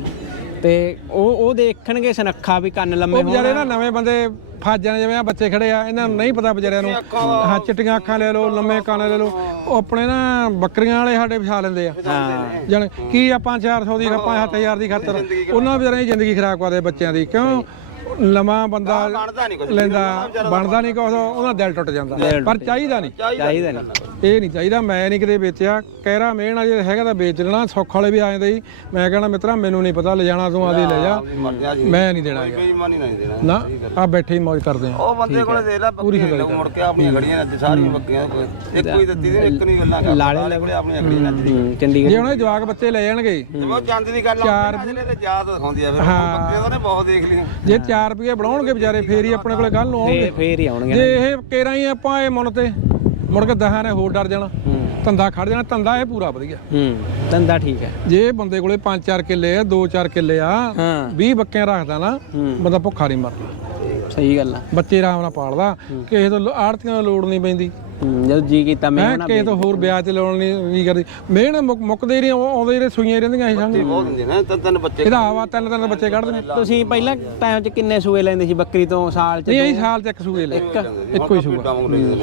Speaker 2: ਤੇ ਉਹ ਉਹ ਦੇਖਣਗੇ ਸੁਨੱਖਾ ਵੀ ਕੰਨ ਲੰਮੇ
Speaker 1: ਉਹ
Speaker 2: ਹੋਣ।
Speaker 1: ਵਿਚਾਰੇ ਨਾ ਨਵੇਂ ਬੰਦੇ ਫਸ ਜਾਣ ਜਿਵੇਂ ਆ ਬੱਚੇ ਖੜੇ ਆ ਇਹਨਾਂ ਨੂੰ ਨਹੀਂ ਪਤਾ ਵਿਚਾਰਿਆਂ ਨੂੰ। ਹਾਂ ਚਿੱਟੀਆਂ ਅੱਖਾਂ ਲੈ ਲਓ ਲੰਮੇ ਕੰਨ ਲੈ ਲਓ। ਉਹ ਆਪਣੇ ਨਾ ਬੱਕਰੀਆਂ ਵਾਲੇ ਸਾਡੇ ਵਿਛਾ ਲੈਂਦੇ ਆ।
Speaker 2: ਹਾਂ।
Speaker 1: ਜਣ ਕੀ ਆਪਾਂ 400 ਦੀ ਆਪਾਂ 7000 ਦੀ ਖਾਤਰ ਉਹਨਾਂ ਵਿਚਾਰਿਆਂ ਦੀ ਜ਼ਿੰਦਗੀ ਖਰਾਬ ਕਰਦੇ ਬੱਚਿਆਂ ਦੀ। ਕਿਉਂ? ਲੰਮਾ ਬੰਦਾ
Speaker 3: ਬਣਦਾ ਨਹੀਂ ਕੁਝ
Speaker 1: ਲੈਂਦਾ ਬਣਦਾ ਨਹੀਂ ਕੁਛ ਉਹਦਾ ਦਿਲ ਟੁੱਟ ਜਾਂਦਾ। ਪਰ ਚਾਹੀਦਾ ਨਹੀਂ।
Speaker 2: ਚਾਹੀਦਾ ਨਹੀਂ।
Speaker 1: ਇਹ ਨਹੀਂ ਚਾਹੀਦਾ ਮੈਂ ਨਹੀਂ ਕਿਤੇ ਵੇਚਿਆ। ਕਹਿਰਾ ਮੇਣ ਆ ਜੇ ਹੈਗਾ ਤਾਂ ਵੇਚ ਲੈਣਾ ਸੁੱਖ ਵਾਲੇ ਵੀ ਆ ਜਾਂਦੇ ਜੀ ਮੈਂ ਕਹਣਾ ਮਿੱਤਰਾ ਮੈਨੂੰ ਨਹੀਂ ਪਤਾ ਲਿਜਾਣਾ ਤੂੰ ਆਦੀ ਲੈ ਜਾ।
Speaker 3: ਆ
Speaker 1: ਮੈਂ ਨਹੀਂ ਦੇਣਾ ਗਾ।
Speaker 3: ਬੇਈਮਾਨੀ ਨਹੀਂ ਦੇਣਾ।
Speaker 1: ਨਾ ਆ ਬੈਠੇ ਹੀ ਮौज ਕਰਦੇ ਆ।
Speaker 3: ਉਹ ਬੰਦੇ ਕੋਲੇ ਦੇ ਲੈ ਪੂਰੀ ਮੁੜ ਕੇ ਆਪਣੀਆਂ ਗੜੀਆਂ ਅੱਜ ਸਾਰੀਆਂ ਬੱਕੀਆਂ ਇੱਕ ਕੋਈ ਦਿੱਤੀ ਦੀ ਇੱਕ ਨਹੀਂ ਗੱਲਾਂ ਕਰਦਾ। ਲਾਲੇ ਕੋਲੇ ਆਪਣੀਆਂ ਗੜੀਆਂ ਅੱਜ
Speaker 2: ਹੂੰ, ਚੰਡੀਗੜ੍ਹ
Speaker 1: ਜੇ ਇਹ ਜਵਾਕ ਬੱਚੇ ਲੈ ਜਾਣਗੇ
Speaker 3: ਉਹ ਚੰਦ ਦੀ ਗੱਲ ਚਾਰ ਤੇ ਯਾਦ ਦਿਖਾਉਂਦੀ ਆ ਫਿਰ ਉਹ ਬੱਕਰੀਆਂ ਉਹਨੇ ਬਹੁਤ ਦੇਖ ਲਈਆਂ।
Speaker 1: ਜੇ 4 ਰੁਪਏ ਬਣਾਉਣਗੇ ਵਿਚਾਰੇ ਫੇਰ ਹੀ ਆਪਣੇ ਕੋਲੇ ਕੱਲ ਨੂੰ ਆਉਣਗੇ।
Speaker 2: ਫੇਰ ਹੀ ਆਉਣਗੇ
Speaker 1: ਜੇ ਇਹ ਕੇਰਾਂ ਹੀ ਆਪਾਂ ਇਹ ਮੁੱਲ ਤੇ ਮੁੜ ਕੇ ਦਹਾਂ ਨੇ ਹੋਰ ਡਰ ਜਾਣਾ ਧੰਦਾ ਖੜ ਜਾਣਾ ਧੰਦਾ ਇਹ ਪੂਰਾ ਵਧੀਆ।
Speaker 2: ਹੂੰ ਧੰਦਾ ਠੀਕ ਹੈ।
Speaker 1: ਜੇ ਬੰਦੇ ਕੋਲੇ 5-4 ਕਿੱਲੇ ਆ 2-4 ਕਿੱਲੇ ਆ
Speaker 2: ਹਾਂ।
Speaker 1: 20 ਬੱਕਿਆਂ ਰੱਖਦਾ ਨਾ ਬੰਦਾ ਭੁੱਖਾ ਨਹੀਂ ਮਰਦਾ।
Speaker 2: ਸਹੀ ਗੱਲ ਆ।
Speaker 1: ਬੱਚੇ ਆਰਾਮ ਨਾਲ ਪਾਲਦਾ ਕਿਸੇ ਤੋਂ ਆੜਤੀਆਂ ਦੀ ਲੋੜ ਨਹੀਂ ਪੈਂਦੀ।
Speaker 2: ਜਦੋਂ ਜੀ ਕੀਤਾ ਮੈਂ
Speaker 1: ਮੈਂ ਕਿਸੇ ਤੋਂ ਹੋਰ ਵਿਆਜ ਤੇ ਲਾਉਣ ਨਹੀਂ ਵੀ ਕਰਦੀ ਮਿਹਨ ਮੁੱਕ- ਮੁੱਕਦੇ ਨਹੀਂ ਆਉਂਦੇ ਜਿਹੜੇ ਸੂਈਆਂ ਹੀ ਰਹਿੰਦੀਆਂ ਸੀ ਸਮਝ
Speaker 3: ਬਹੁਤ ਹੁੰਦੇ ਨੇ ਤਿੰਨ ਤਿੰਨ ਬੱਚੇ
Speaker 1: ਇਹਦਾ ਆਵਾ ਤਿੰਨ ਤਿੰਨ ਬੱਚੇ ਕੱਢਦੇ ਨੇ
Speaker 2: ਤੁਸੀਂ ਪਹਿਲਾਂ ਟਾਈਮ 'ਚ ਕਿੰਨੇ ਸੂਏ ਲੈਂਦੇ ਸੀ ਬੱਕਰੀ ਤੋਂ ਸਾਲ 'ਚ
Speaker 1: ਨਹੀਂ ਅਸੀਂ ਸਾਲ ਚ ਇੱਕ ਸੂਏ ਲੈ ਇੱਕੋ ਹੀ ਸੂਆ।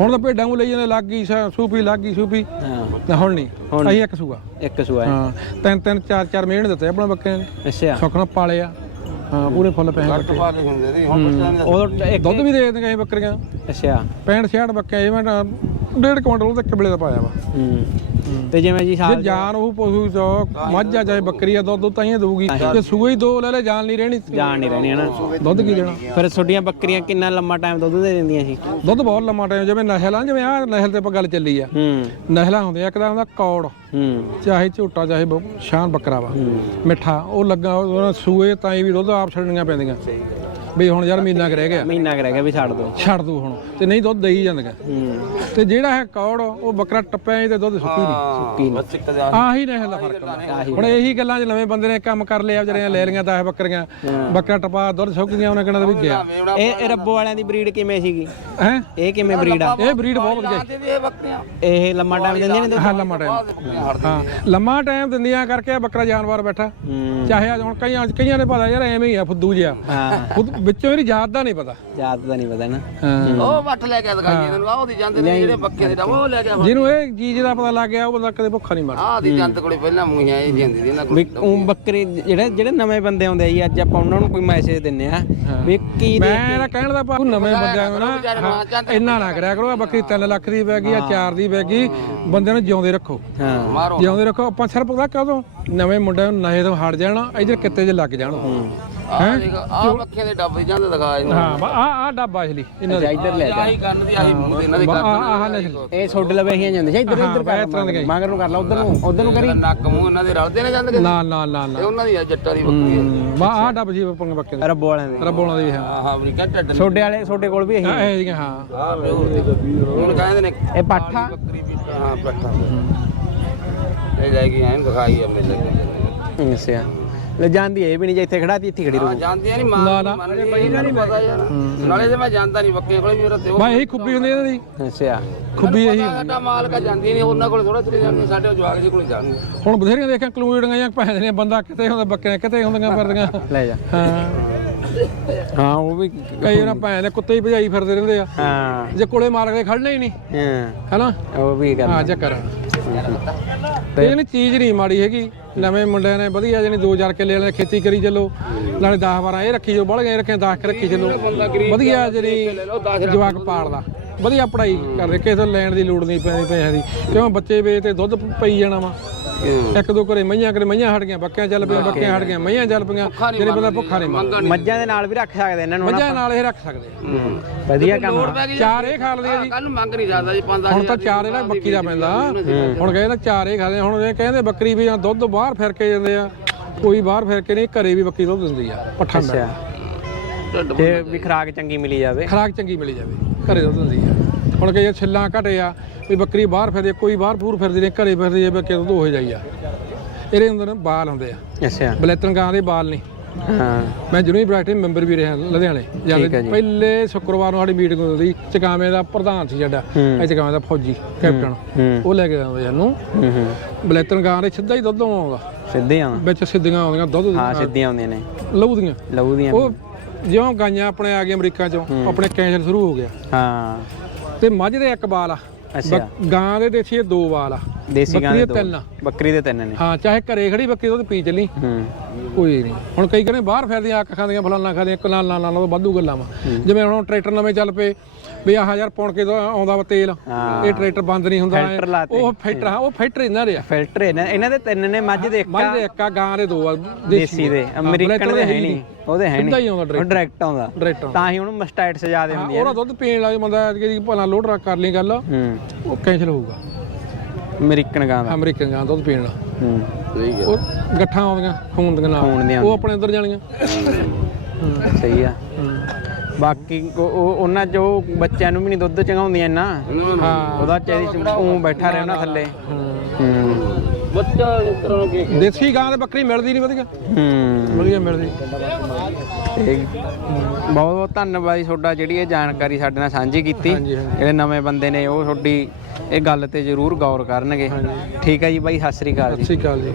Speaker 1: ਹੁਣ ਤਾਂ ਭੇਡਾਂ ਨੂੰ ਲਈ ਜਾਂਦੇ ਲੱਗ ਗਈ ਸ- ਸੂਪੀ ਲੱਗ ਗਈ ਸੂਪੀ।
Speaker 2: ਹਾਂ।
Speaker 1: ਨਾ ਹੁਣ ਨਹੀਂ ਅਸੀਂ ਇੱਕ ਸੂਆ।
Speaker 2: ਇੱਕ ਸੂਆ ਹੈ।
Speaker 1: ਹਾਂ ਤਿੰਨ ਤਿੰਨ ਚਾਰ ਚਾਰ ਮਿਹਣ ਦਿੱਤੇ ਆਪਣਾ ਬੱਕਿਆਂ ਨੇ।
Speaker 2: ਅੱਛਾ।
Speaker 1: ਸੁੱਖ ਪਾਲੇ ਆ ਹਾਂ ਪੂਰੇ ਫੁੱਲ ਪੈਸੇ ਕੱਟੇ
Speaker 3: ਪਾ ਕੇ ਹੁੰਦੇ ਸੀ ਹੁਣ ਬੱਚਿਆਂ ਨੇ
Speaker 2: ਉਦੋਂ ਇੱਕ
Speaker 1: ਦੁੱਧ ਵੀ ਦੇ ਦਿੰਦੇ ਅਸੀਂ ਬੱਕਰੀਆਂ।
Speaker 2: ਅੱਛਾ।
Speaker 1: 65 66 ਬੱਕੇ ਇਹ ਮੈਂ ਤਾਂ ਡੇਢ ਕੁਇੰਟਲ ਤੇ ਕਿਬਲੇ ਦਾ ਪਾਇਆ ਵਾ।
Speaker 2: ਹੂੰ। ਤੇ ਜਿਵੇਂ ਜੀ
Speaker 1: ਜੇ
Speaker 2: ਸਾਲ
Speaker 1: ਜਾਨ ਉਹ ਪਸ਼ੂ ਚੋ ਮੱਝ ਆ ਚਾਹੇ ਬੱਕਰੀ ਆ ਦੁੱਧ ਤਾਂ ਹੀ ਦਊਗੀ। ਜੇ ਸੂਏ ਹੀ ਦੋ ਲੈ ਲੈ ਜਾਨ ਨਹੀਂ ਰਹਿਣੀ।
Speaker 2: ਜਾਣ ਨਹੀਂ ਰਹਿਣੀ ਹਨਾ?
Speaker 1: ਦੁੱਧ ਕੀ ਦੇਣਾ?
Speaker 2: ਫਿਰ ਤੁਹਾਡੀਆਂ ਬੱਕਰੀਆਂ ਕਿੰਨਾ ਲੰਮਾ ਟਾਈਮ ਦੁੱਧ ਦੇ ਦਿੰਦੀਆਂ ਸੀ?
Speaker 1: ਦੁੱਧ ਬਹੁਤ ਲੰਮਾ ਟਾਈਮ ਜਿਵੇਂ ਨਸਲਾਂ ਜਿਵੇਂ ਆ ਨਸਲ ਤੇ ਆਪਾਂ ਗੱਲ ਚੱਲੀ ਆ।
Speaker 2: ਹੂੰ।
Speaker 1: ਨਸਲਾਂ ਹੁੰਦੀਆਂ ਇੱਕ ਤਾਂ ਹੁੰਦਾ ਕੌੜ
Speaker 2: ਹੂੰ।
Speaker 1: ਚਾਹੇ ਝੋਟਾ ਚਾਹੇ ਸ਼ਾਨ ਬੱਕਰਾ ਵਾ ਮਿੱਠਾ ਉਹ ਲੱਗਾ ਸੂਏ ਤਾਂ ਹੀ ਵੀ ਦੁੱਧ ਆਪ ਛੱਡਣੀਆਂ ਪੈਂਦੀਆਂ। ਵੀ ਹੁਣ ਯਾਰ ਮਹੀਨਾ ਕੁ ਰਹਿ ਗਿਆ।
Speaker 2: ਮਹੀਨਾ ਕੁ ਰਹਿ ਗਿਆ ਵੀ ਛੱਡ ਦੋ।
Speaker 1: ਛੱਡ ਦੂ ਹੁਣ। ਤੇ ਨਹੀਂ ਦੁੱਧ ਦੇਈ ਜਾਂਦੀਆਂ
Speaker 2: ਹੂੰ।
Speaker 1: ਤੇ ਜਿਹੜਾ ਹੈ ਕੌੜ ਉਹ ਬੱਕਰਾ ਟੱਪਿਆ ਹੀ ਤੇ ਦੁੱਧ ਸੁੱਕੀ ਨਹੀਂ
Speaker 3: ਸੁੱਕੀ ਬੱਚੇ ਕਦੇ
Speaker 1: ਆਹੀ ਨਸਲ ਦਾ ਫ਼ਰਕ ਹੁੰਦਾ। ਹੁਣ ਇਹੀ ਗੱਲਾਂ 'ਚ ਨਵੇਂ ਬੰਦੇ ਨੇ ਕੰਮ ਕਰ ਲਿਆ ਵਿਚਾਰੇ ਨੇ ਲੈ ਲਈਆਂ 10 ਬੱਕਰੀਆਂ। ਬੱਕਰਾ ਟਪਾ ਦੁੱਧ ਸੁੱਕ ਗਿਆ ਉਹਨੇ ਕਹਿਣਾ ਵੀ ਗਿਆ।
Speaker 2: ਇਹ ਇਹ ਰੱਬੋ ਵਾਲਿਆਂ ਦੀ ਬਰੀਡ ਕਿਵੇਂ ਸੀਗੀ?
Speaker 1: ਹੈ?
Speaker 2: ਇਹ ਕਿਵੇਂ ਬਰੀਡ ਆ?
Speaker 1: ਇਹ ਬਰੀਡ ਬਹੁਤ ਵਧੀਆ
Speaker 3: ਜਾਂਦੇ ਇਹ ਬੱਕਰੀਆਂ।
Speaker 2: ਇਹ ਲੰਮਾ ਟਾਈਮ ਦਿੰਦੇ ਨੇ ਦੁੱਧ?
Speaker 1: ਹਾਂ ਲੰਮਾ ਟਾਈਮ। ਹਾਂ। ਲੰਮਾ ਟਾਈਮ ਦਿੰਦੀਆਂ ਕਰਕੇ ਬੱਕਰਾ ਜਾਨਵਰ ਬੈਠਾ।
Speaker 2: ਹੂੰ।
Speaker 1: ਚਾਹੇ ਅੱਜ ਹੁਣ ਕਈਆਂ ਕਈਆਂ ਨੇ ਪਤਾ ਯਾਰ ਐਵੇਂ ਹੀ ਆ ਫੁੱਦੂ ਜਿਹਾ।
Speaker 2: ਹਾਂ।
Speaker 1: ਖੁਦ ਵਿੱਚੋਂ ਇਹਦੀ ਯਾਦ ਦਾ ਨਹੀਂ ਪਤਾ।
Speaker 2: ਯਾਦ ਤਾਂ ਨਹੀਂ ਪਤਾ ਨਾ।
Speaker 1: ਹਾਂ।
Speaker 3: ਉਹ ਵੱਟ ਲੈ ਕੇ ਦਿਖਾਈ ਇਹਨਾਂ ਨੂੰ ਆਹ ਉਹਦੀ ਜਾਂਦੇ ਨੇ ਜਿਹੜੇ ਬੱਕੇ ਦੇ ਉਹ ਲੈ ਕੇ
Speaker 1: ਜਿਹਨੂੰ ਇਹ ਚੀਜ਼ ਦਾ ਪਤਾ ਲੱਗ ਗਿਆ ਉਹ ਬੰਦਾ ਕਦੇ ਭੁੱਖਾ ਨਹੀਂ ਮਰਦਾ।
Speaker 3: ਆਹ ਦੀ ਜੰਤ ਕੋਲੇ ਪਹਿਲਾਂ ਮੂੰਹਾਂ ਇਹ ਜਾਂਦੀ ਸੀ ਇਹਨਾਂ ਕੋਲ
Speaker 2: ਉਹ ਬੱਕਰੀ ਜਿਹੜੇ ਜਿਹੜੇ ਨਵੇਂ ਬੰਦੇ ਆਉਂਦੇ ਆ ਜੀ ਅੱਜ ਆਪਾਂ ਉਹਨਾਂ ਨੂੰ ਕੋਈ ਮੈਸੇਜ ਦਿੰਨੇ ਆ ਵੀ ਕੀ ਦੇ
Speaker 1: ਮੈਂ ਇਹਦਾ ਕਹਿਣ ਦਾ ਭਾਵ ਨਵੇਂ ਬੰਦਿਆਂ ਨੂੰ ਨਾ ਹਾਂ, ਇੰਨਾ ਨਾ ਕਰਿਆ ਕਰੋ ਆਹ ਬੱਕਰੀ 3 ਲੱਖ ਦੀ ਪੈ ਗਈ ਆ 4 ਦੀ ਪੈ ਗਈ ਬੰਦੇ ਨੂੰ ਜਿਉਂਦੇ ਰੱਖੋ।
Speaker 2: ਹਾਂ
Speaker 1: ਜਿਉਂਦੇ ਰੱਖੋ ਆਪਾਂ ਸਿਰਫ ਪਤਾ ਕਦੋਂ? ਨਵੇਂ ਮੁੰਡਿਆਂ ਨੂੰ ਨਸ਼ੇ ਤੋਂ ਹਟ ਜਾਣ ਇਧਰ ਕਿੱਤੇ 'ਚ ਲੱਗ ਜਾਣ।
Speaker 3: ਆਹ ਦੇਖ ਆਹ ਬੱਕੇ ਦੇ ਡੱਬੇ ਜਾਂਦੇ ਦਿਖਾ ਇਹਨੂੰ
Speaker 1: ਹਾਂ ਆ ਆ ਡੱਬਾ ਇਸ ਲਈ ਇਹਨਾਂ ਦੇ
Speaker 2: ਇੱਧਰ ਲੈ ਜਾ।
Speaker 3: ਆਹੀ ਕਰਨ ਦੀ ਆਹੀ ਮੂੰਹ ਦੇ ਇਹਨਾਂ ਦੀ
Speaker 1: ਆ
Speaker 3: ਕਰ
Speaker 1: ਆ ਨਸਲ
Speaker 2: ਇਹ ਛੋਡੇ ਲਵੇ ਹੀ ਜਾਂਦੇ। ਸੀ ਇੱਧਰ ਇੱਧਰ
Speaker 1: ਹਾਂ, ਇਸ ਤਰ੍ਹਾਂ ਦੇ
Speaker 2: ਕਰ ਮਗਰ ਨੂੰ ਕਰ ਲਾ ਉਧਰ ਨੂੰ ਉਧਰ ਨੂੰ ਕਰੀ।
Speaker 3: ਨੱਕ ਮੂੰਹ ਇਹਨਾਂ ਦੇ ਰਲਦੇ ਨੇ ਜਾਂਦੇ
Speaker 1: ਨਾ ਨਾ ਨਾ ਨਾ।
Speaker 3: ਤੇ ਉਹਨਾਂ ਦੀ ਆ ਜੱਟਾਂ ਦੀ ਬੱਕਰੀ ਹੈ
Speaker 1: ਵਾ ਆ ਡੱਬ ਜੀ ਪੰਗ ਬੱਕੇ ਦੇ।
Speaker 2: ਰੱਬੋ ਵਾਲਿਆਂ ਦੇ।
Speaker 1: ਰੱਬੋਂ ਦੀ ਹਾਂ।
Speaker 3: ਆਹ ਅਮਰੀਕਾ ਢੱਡ
Speaker 2: ਛੋਡੇ ਵਾਲੇ ਛੋਡੇ ਕੋਲ ਵੀ ਇਹੀ
Speaker 1: ਹਾਂ, ਇਹ ਜੀਆਂ ਹਾਂ।
Speaker 3: ਆਹ ਵੇ ਹੋਰ ਦੇਖ। ਹੁਣ ਕਹਿੰਦੇ ਨੇ
Speaker 2: ਇਹ ਪਾਠਾ।
Speaker 3: ਬੱਕਰੀ ਵੀ ਹਾਂ ਪੱਠਾ। ਇਹ ਜਾਏਗੀ ਐਂ ਦਿਖਾਈ ਆ ਮੇਰੇ
Speaker 2: ਅੱਛਾ ਲੈ ਜਾਂਦੀ ਇਹ ਵੀ ਨਹੀਂ ਜੇ ਇੱਥੇ ਖੜਾਤੀ ਇੱਥੇ ਖੜੀ
Speaker 3: ਹਾਂ
Speaker 2: ਰਹੂ
Speaker 3: ਜਾਂਦੀ ਆ ਨਹੀਂ ਮਾਂ ਇਹਨਾਂ ਨਹੀਂ ਪਤਾ ਯਾਰ ਨਾਲੇ ਤੇ ਮੈਂ ਜਾਣਦਾ ਨਹੀਂ ਬੱਕੇ ਕੋਲੇ ਮੇਰਾ ਤੇ ਉਹ
Speaker 1: ਬਾ ਇਹੀ ਖੁੱਬੀ ਹੁੰਦੀ ਇਹਨਾਂ ਦੀ।
Speaker 2: ਅੱਛਾ।
Speaker 1: ਖੁੱਬੀ ਇਹੀ।
Speaker 3: ਸਾਡਾ ਮਾਲਕਾ ਜਾਂਦੀ ਨਹੀਂ ਉਹਨਾਂ ਕੋਲੇ ਥੋੜਾ ਚਲੇ ਜਾਂਦੀ ਸਾਡੇ ਜਵਾਗ ਜੀ ਕੋਲੇ ਜਾਂਦੀ।
Speaker 1: ਹੁਣ ਬਥੇਰੀਆਂ ਦੇਖਿਆ ਕਲੂਡੀਆਂ ਜਾਂ ਪੈਸੇ ਨੇ ਬੰਦਾ ਕਿਤੇ ਹੁੰਦਾ ਬੱਕਰੀਆਂ ਕਿਤੇ ਹੁੰਦੀਆਂ ਫਿਰਦੀਆਂ।
Speaker 2: ਲੈ ਜਾ।
Speaker 1: ਹਾਂ।
Speaker 2: ਹਾਂ ਉਹ ਵੀ
Speaker 1: ਕਈ ਉਹਨਾਂ ਭੈਣ ਦੇ ਕੁੱਤੇ ਹੀ ਭਜਾਈ ਫਿਰਦੇ ਰਹਿੰਦੇ ਆ।
Speaker 2: ਹਾਂ।
Speaker 1: ਜੇ ਕੋਲੇ ਮਾਰ ਕੇ ਖੜਨਾ ਹੀ ਨਹੀਂ
Speaker 2: ਹਾਂ।
Speaker 1: ਹੈਨਾ?
Speaker 2: ਉਹ ਵੀ ਗੱਲ
Speaker 1: ਹਾਂ ਚੱਕਰ ਤੇ ਇਹਨੀ ਚੀਜ਼ ਨਹੀਂ ਮਾੜੀ ਹੈਗੀ। ਨਵੇਂ ਮੁੰਡਿਆਂ ਨੇ ਵਧੀਆ ਜਾਨੀ 2000 ਕਿੱਲੇ ਵਾਲੇ ਖੇਤੀ ਕਰੀ ਚੱਲੋ। ਨਾਲੇ 10 12 ਇਹ ਰੱਖੀ ਜੋ ਬੜ ਗਏ ਰੱਖੇ 10 ਰੱਖੀ ਚੱਲੋ। ਵਧੀਆ ਜਿਹੜੀ ਜਵਾਕ ਪਾਲਦਾ। ਵਧੀਆ ਪੜ੍ਹਾਈ ਰਹੇ, ਕਿਸੇ ਤੋਂ ਲੈਣ ਦੀ ਲੋੜ ਨਹੀਂ ਪੈਂਦੀ ਪੈਸੇ ਦੀ। ਕਿਉਂ ਬੱਚੇ ਵੇਚ ਤੇ ਦੁੱਧ ਪਈ ਜਾਣਾ ਵਾ। ਇੱਕ ਦੋ ਘਰੇ ਮਈਆਂ ਕਰੇ ਮਈਆਂ ਹਟ ਗਈਆਂ ਬੱਕਿਆਂ ਚੱਲ ਪਈਆਂ ਬੱਕਿਆਂ ਹਟ ਗਈਆਂ ਮਈਆਂ ਚੱਲ ਪਈਆਂ ਜਿਹੜੇ ਬੰਦਾ ਭੁੱਖਾ ਨਹੀਂ ਮਰਦਾ
Speaker 2: ਮੱਝਾਂ ਦੇ ਨਾਲ ਵੀ ਰੱਖ ਸਕਦੇ ਇਹਨਾਂ ਨੂੰ
Speaker 1: ਮੱਝਾਂ ਨਾਲ ਇਹ ਰੱਖ ਸਕਦੇ।
Speaker 2: ਵਧੀਆ ਕੰਮ
Speaker 1: ਚਾਰ ਇਹ ਖਾ ਲਦੇ ਜੀ।
Speaker 3: ਕੱਲ ਨੂੰ ਮੰਗ ਨਹੀਂ ਸਕਦਾ ਜੀ 5
Speaker 1: ਹੁਣ ਤਾਂ ਚਾਰ ਇਹਦਾ ਬੱਕੀ ਦਾ ਪੈਂਦਾ। ਹੁਣ ਕਹਿੰਦੇ ਚਾਰ ਇਹ ਖਾਦੇ ਹੁਣ ਇਹ ਕਹਿੰਦੇ ਬੱਕਰੀ ਵੀ ਜਾਂ ਦੁੱਧ ਬਾਹਰ ਫਿਰ ਕੇ ਜਾਂਦੇ ਆ ਕੋਈ ਬਾਹਰ ਫਿਰ ਕੇ ਨਹੀਂ ਘਰੇ ਵੀ ਬੱਕੀ ਦੁੱਧ ਦਿੰਦੀ ਆ ਪੱਠਾ
Speaker 2: ਅੱਛਾ। ਤੇ ਵੀ ਖਰਾਕ ਚੰਗੀ ਮਿਲੀ ਜਾਵੇ।
Speaker 1: ਖਰਾਕ ਚੰਗੀ ਮਿਲੀ ਜਾਵੇ ਘਰੇ ਦੁੱਧ ਦਿੰਦੀ ਆ। ਹੁਣ ਕਈ ਛਿੱਲਾਂ ਘਟੇ ਆ ਵੀ ਬੱਕਰੀ ਬਾਹਰ ਫਿਰਦੀ ਕੋਈ ਬਾਹਰ ਪੂਰ ਫਿਰਦੀ ਨੇ ਘਰੇ ਫਿਰਦੀ ਜੇ ਬੱਕੇ ਦੁੱਧ ਹੋ ਜਾਈ ਆ। ਇਹਦੇ ਅੰਦਰ ਬਾਲ ਹੁੰਦੇ ਆ।
Speaker 2: ਅੱਛਾ।
Speaker 1: ਬਲੇਤਨ ਗਾਂ ਦੇ ਬਾਲ ਨਹੀਂ
Speaker 2: ਹਾਂ।
Speaker 1: ਮੈਂ ਜੁਨੀ ਬ੍ਰਾਈਟਨ ਮੈਂਬਰ ਵੀ ਰਿਹਾ ਲੁਧਿਆਣੇ
Speaker 2: ਹੈ
Speaker 1: ਜਦ। ਪਹਿਲੇ ਸ਼ੁੱਕਰਵਾਰ ਨੂੰ ਸਾਡੀ ਮੀਟਿੰਗ ਹੁੰਦੀ ਚਕਾਵੇਂ ਦਾ ਪ੍ਰਧਾਨ ਸੀ ਸਾਡਾ
Speaker 2: ਹੂੰ।
Speaker 1: ਇਹ ਚਕਾਵੇਂ ਦਾ ਫੌਜੀ ਕੈਪਟਨ।
Speaker 2: ਹੂੰ
Speaker 1: ਉਹ ਲੈ ਕੇ ਆਉਂਦੇ ਸਾਨੂੰ।
Speaker 2: ਹੂੰ ਹੂੰ।
Speaker 1: ਬਲੇਤਨ ਗਾਂ ਦੇ ਸਿੱਧਾ ਹੀ ਦੁੱਧ ਆਉਂਦਾ।
Speaker 2: ਸਿੱਧੇ ਆ।
Speaker 1: ਵਿੱਚ ਸਿੱਧੀਆਂ ਆਉਂਦੀਆਂ ਦੁੱਧ
Speaker 2: ਹਾਂ ਸਿੱਧੀਆਂ ਆਉਂਦੀਆਂ ਨੇ।
Speaker 1: ਲਹੂ ਦੀਆਂ।
Speaker 2: ਲਹੂ ਦੀਆਂ।
Speaker 1: ਉਹ ਜਿਉਂ ਗਾਈਆਂ ਆਪਣੇ ਆ ਗਏ ਅਮਰੀਕਾ ਚੋਂ ਆਪਣੇ ਕੈਂਸਰ ਸ਼ੁਰੂ ਹੋ ਗਿਆ।
Speaker 2: ਹਾਂ।
Speaker 1: ਤੇ ਮੱਝ ਦੇ ਇੱਕ ਬਾਲ ਆ।
Speaker 2: ਅੱਛਾ।
Speaker 1: ਗਾਂ ਦੇ ਦੇਸੀ ਦੇ ਦੋ ਬਾਲ ਆ।
Speaker 2: ਦੇਸੀ ਗਾਂ
Speaker 1: ਬੱਕਰੀ
Speaker 2: ਦੇ
Speaker 1: ਦੇ
Speaker 2: ਦੋ
Speaker 1: ਤਿੰਨ ਆ।
Speaker 2: ਬੱਕਰੀ ਦੇ ਤਿੰਨ ਨੇ।
Speaker 1: ਹਾਂ ਚਾਹੇ ਘਰੇ ਖੜੀ ਬੱਕਰੀ ਦੁੱਧ ਪੀ ਚੱਲੀ।
Speaker 2: ਹੂੰ।
Speaker 1: ਕੋਈ ਨਹੀਂ। ਹੁਣ ਕਈ ਕਹਿੰਦੇ ਬਾਹਰ ਫਿਰਦੀਆਂ ਅੱਖ ਖਾਂਦੀਆਂ ਫਲਾਨਾ ਖਾਂਦੀਆਂ ਕਲਾਂ ਲਾਂ ਲਾਂ ਵਾਧੂ ਗੱਲਾਂ ਵਾ। ਜਿਵੇਂ ਹੁਣ ਟਰੈਕਟਰ ਨਵੇਂ ਚੱਲ ਪਏ ਵੀ ਆਹ ਹਜ਼ਾਰ ਪੌਣ ਕੇ ਦਾ ਆਉਂਦਾ ਵਾ ਤੇਲ। ਇਹ ਟਰੈਕਟਰ ਬੰਦ ਨਹੀਂ ਹੁੰਦਾ।
Speaker 2: ਫਿਲਟਰ ਲਾਤੇ।
Speaker 1: ਉਹ ਫਿਲਟਰ ਹਾਂ ਉਹ ਫਿਲਟਰ ਇਹਨਾਂ ਦੇ ਆ।
Speaker 2: ਫਿਲਟਰ ਇਹਨਾਂ ਇਹਨਾਂ ਦੇ ਤਿੰਨ ਨੇ ਮੱਝ ਦੇ ਇੱਕ
Speaker 1: ਮੱਝ
Speaker 2: ਆ
Speaker 1: ਦੇ ਇੱਕ ਆ ਗਾਂ ਦੇ ਦੋ ਆ
Speaker 2: ਦੇਸੀ ਦੇ। ਅਮਰੀਕਨ ਦੇ ਹੈ ਨਹੀਂ। ਉਹਦੇ ਹੈ
Speaker 1: ਸਿੱਧਾ ਹੀ
Speaker 2: ਨਹੀਂ।
Speaker 1: ਆਉਂਦਾ
Speaker 2: ਉਹ ਡਾਇਰੈਕਟ ਆਉਂਦਾ।
Speaker 1: ਡਾਇਰੈਕਟਰ
Speaker 2: ਤਾਂ ਹੀ ਉਹਨੂੰ ਮਸਟਾਈਡ ਸਜਾ ਦੇ ਹੁੰਦੀ ਹੈ
Speaker 1: ਉਹਦਾ ਦੁੱਧ ਪੀਣ ਲੱਗ ਬੰਦਾ ਕਿ ਭਲਾ ਲੋਡ ਰੱਖ ਕਰ ਲਈ ਗੱਲ।
Speaker 2: ਹੂੰ।
Speaker 1: ਉਹ ਕੈਂਸਲ ਹੋਊਗਾ।
Speaker 2: ਅਮਰੀਕਨ ਗਾਂ ਦਾ।
Speaker 1: ਅਮਰੀਕਨ ਗਾਂ ਦੁੱਧ ਪੀਣ ਨਾਲ
Speaker 2: ਹੂੰ।
Speaker 3: ਸਹੀ
Speaker 1: ਉਹ ਗੱਠਾਂ ਆਉਂਦੀਆਂ ਖੂਨ ਦੀਆਂ ਨਾਲ।
Speaker 2: ਖੂਨ ਦੀਆਂ
Speaker 1: ਉਹ ਆਪਣੇ ਅੰਦਰ ਜਾਣੀਆਂ।
Speaker 2: ਸਹੀ ਆ। ਬਾਕੀ ਉਹ- ਉਹ- ਉਹਨਾਂ ਚ ਉਹ ਬੱਚਿਆਂ ਨੂੰ ਵੀ ਨਹੀਂ ਦੁੱਧ ਚੰਗਾਉਂਦੀਆਂ ਨਾ
Speaker 1: ਹਾਂ
Speaker 2: ਉਹਦਾ ਚੈਰੀ ਉਹ ਬੈਠਾ ਰਿਹਾ ਉਹਨਾਂ ਥੱਲੇ। ਹੂੰ।
Speaker 3: ਬੱਚਾ ਕਰਾਂਗੇ
Speaker 1: ਦੇਸੀ ਗਾਂ ਤੇ ਬੱਕਰੀ ਮਿਲਦੀ ਨਹੀਂ ਵਧੀਆ।
Speaker 2: ਹੂੰ।
Speaker 1: ਵਧੀਆ ਮਿਲਦੀ।
Speaker 2: ਤੇ ਬਹੁਤ ਬਹੁਤ ਧੰਨਵਾਦ ਜੀ ਤੁਹਾਡਾ ਜਿਹੜੀ ਇਹ ਜਾਣਕਾਰੀ ਸਾਡੇ ਨਾਲ ਸਾਂਝੀ ਕੀਤੀ।
Speaker 1: ਹਾਂਜੀ, ਹਾਂਜੀ।
Speaker 2: ਜਿਹੜੇ ਨਵੇਂ ਬੰਦੇ ਨੇ ਉਹ ਤੁਹਾਡੀ ਇਹ ਗੱਲ ਤੇ ਜ਼ਰੂਰ ਗੌਰ ਕਰਨਗੇ। ਠੀਕ ਹੈ ਜੀ ਬਾਈ ਸਤਿ ਸ੍ਰੀ ਅਕਾਲ ਜੀ।
Speaker 1: ਸਤਿ ਸ਼੍ਰੀ ਅਕਾਲ ਜੀ।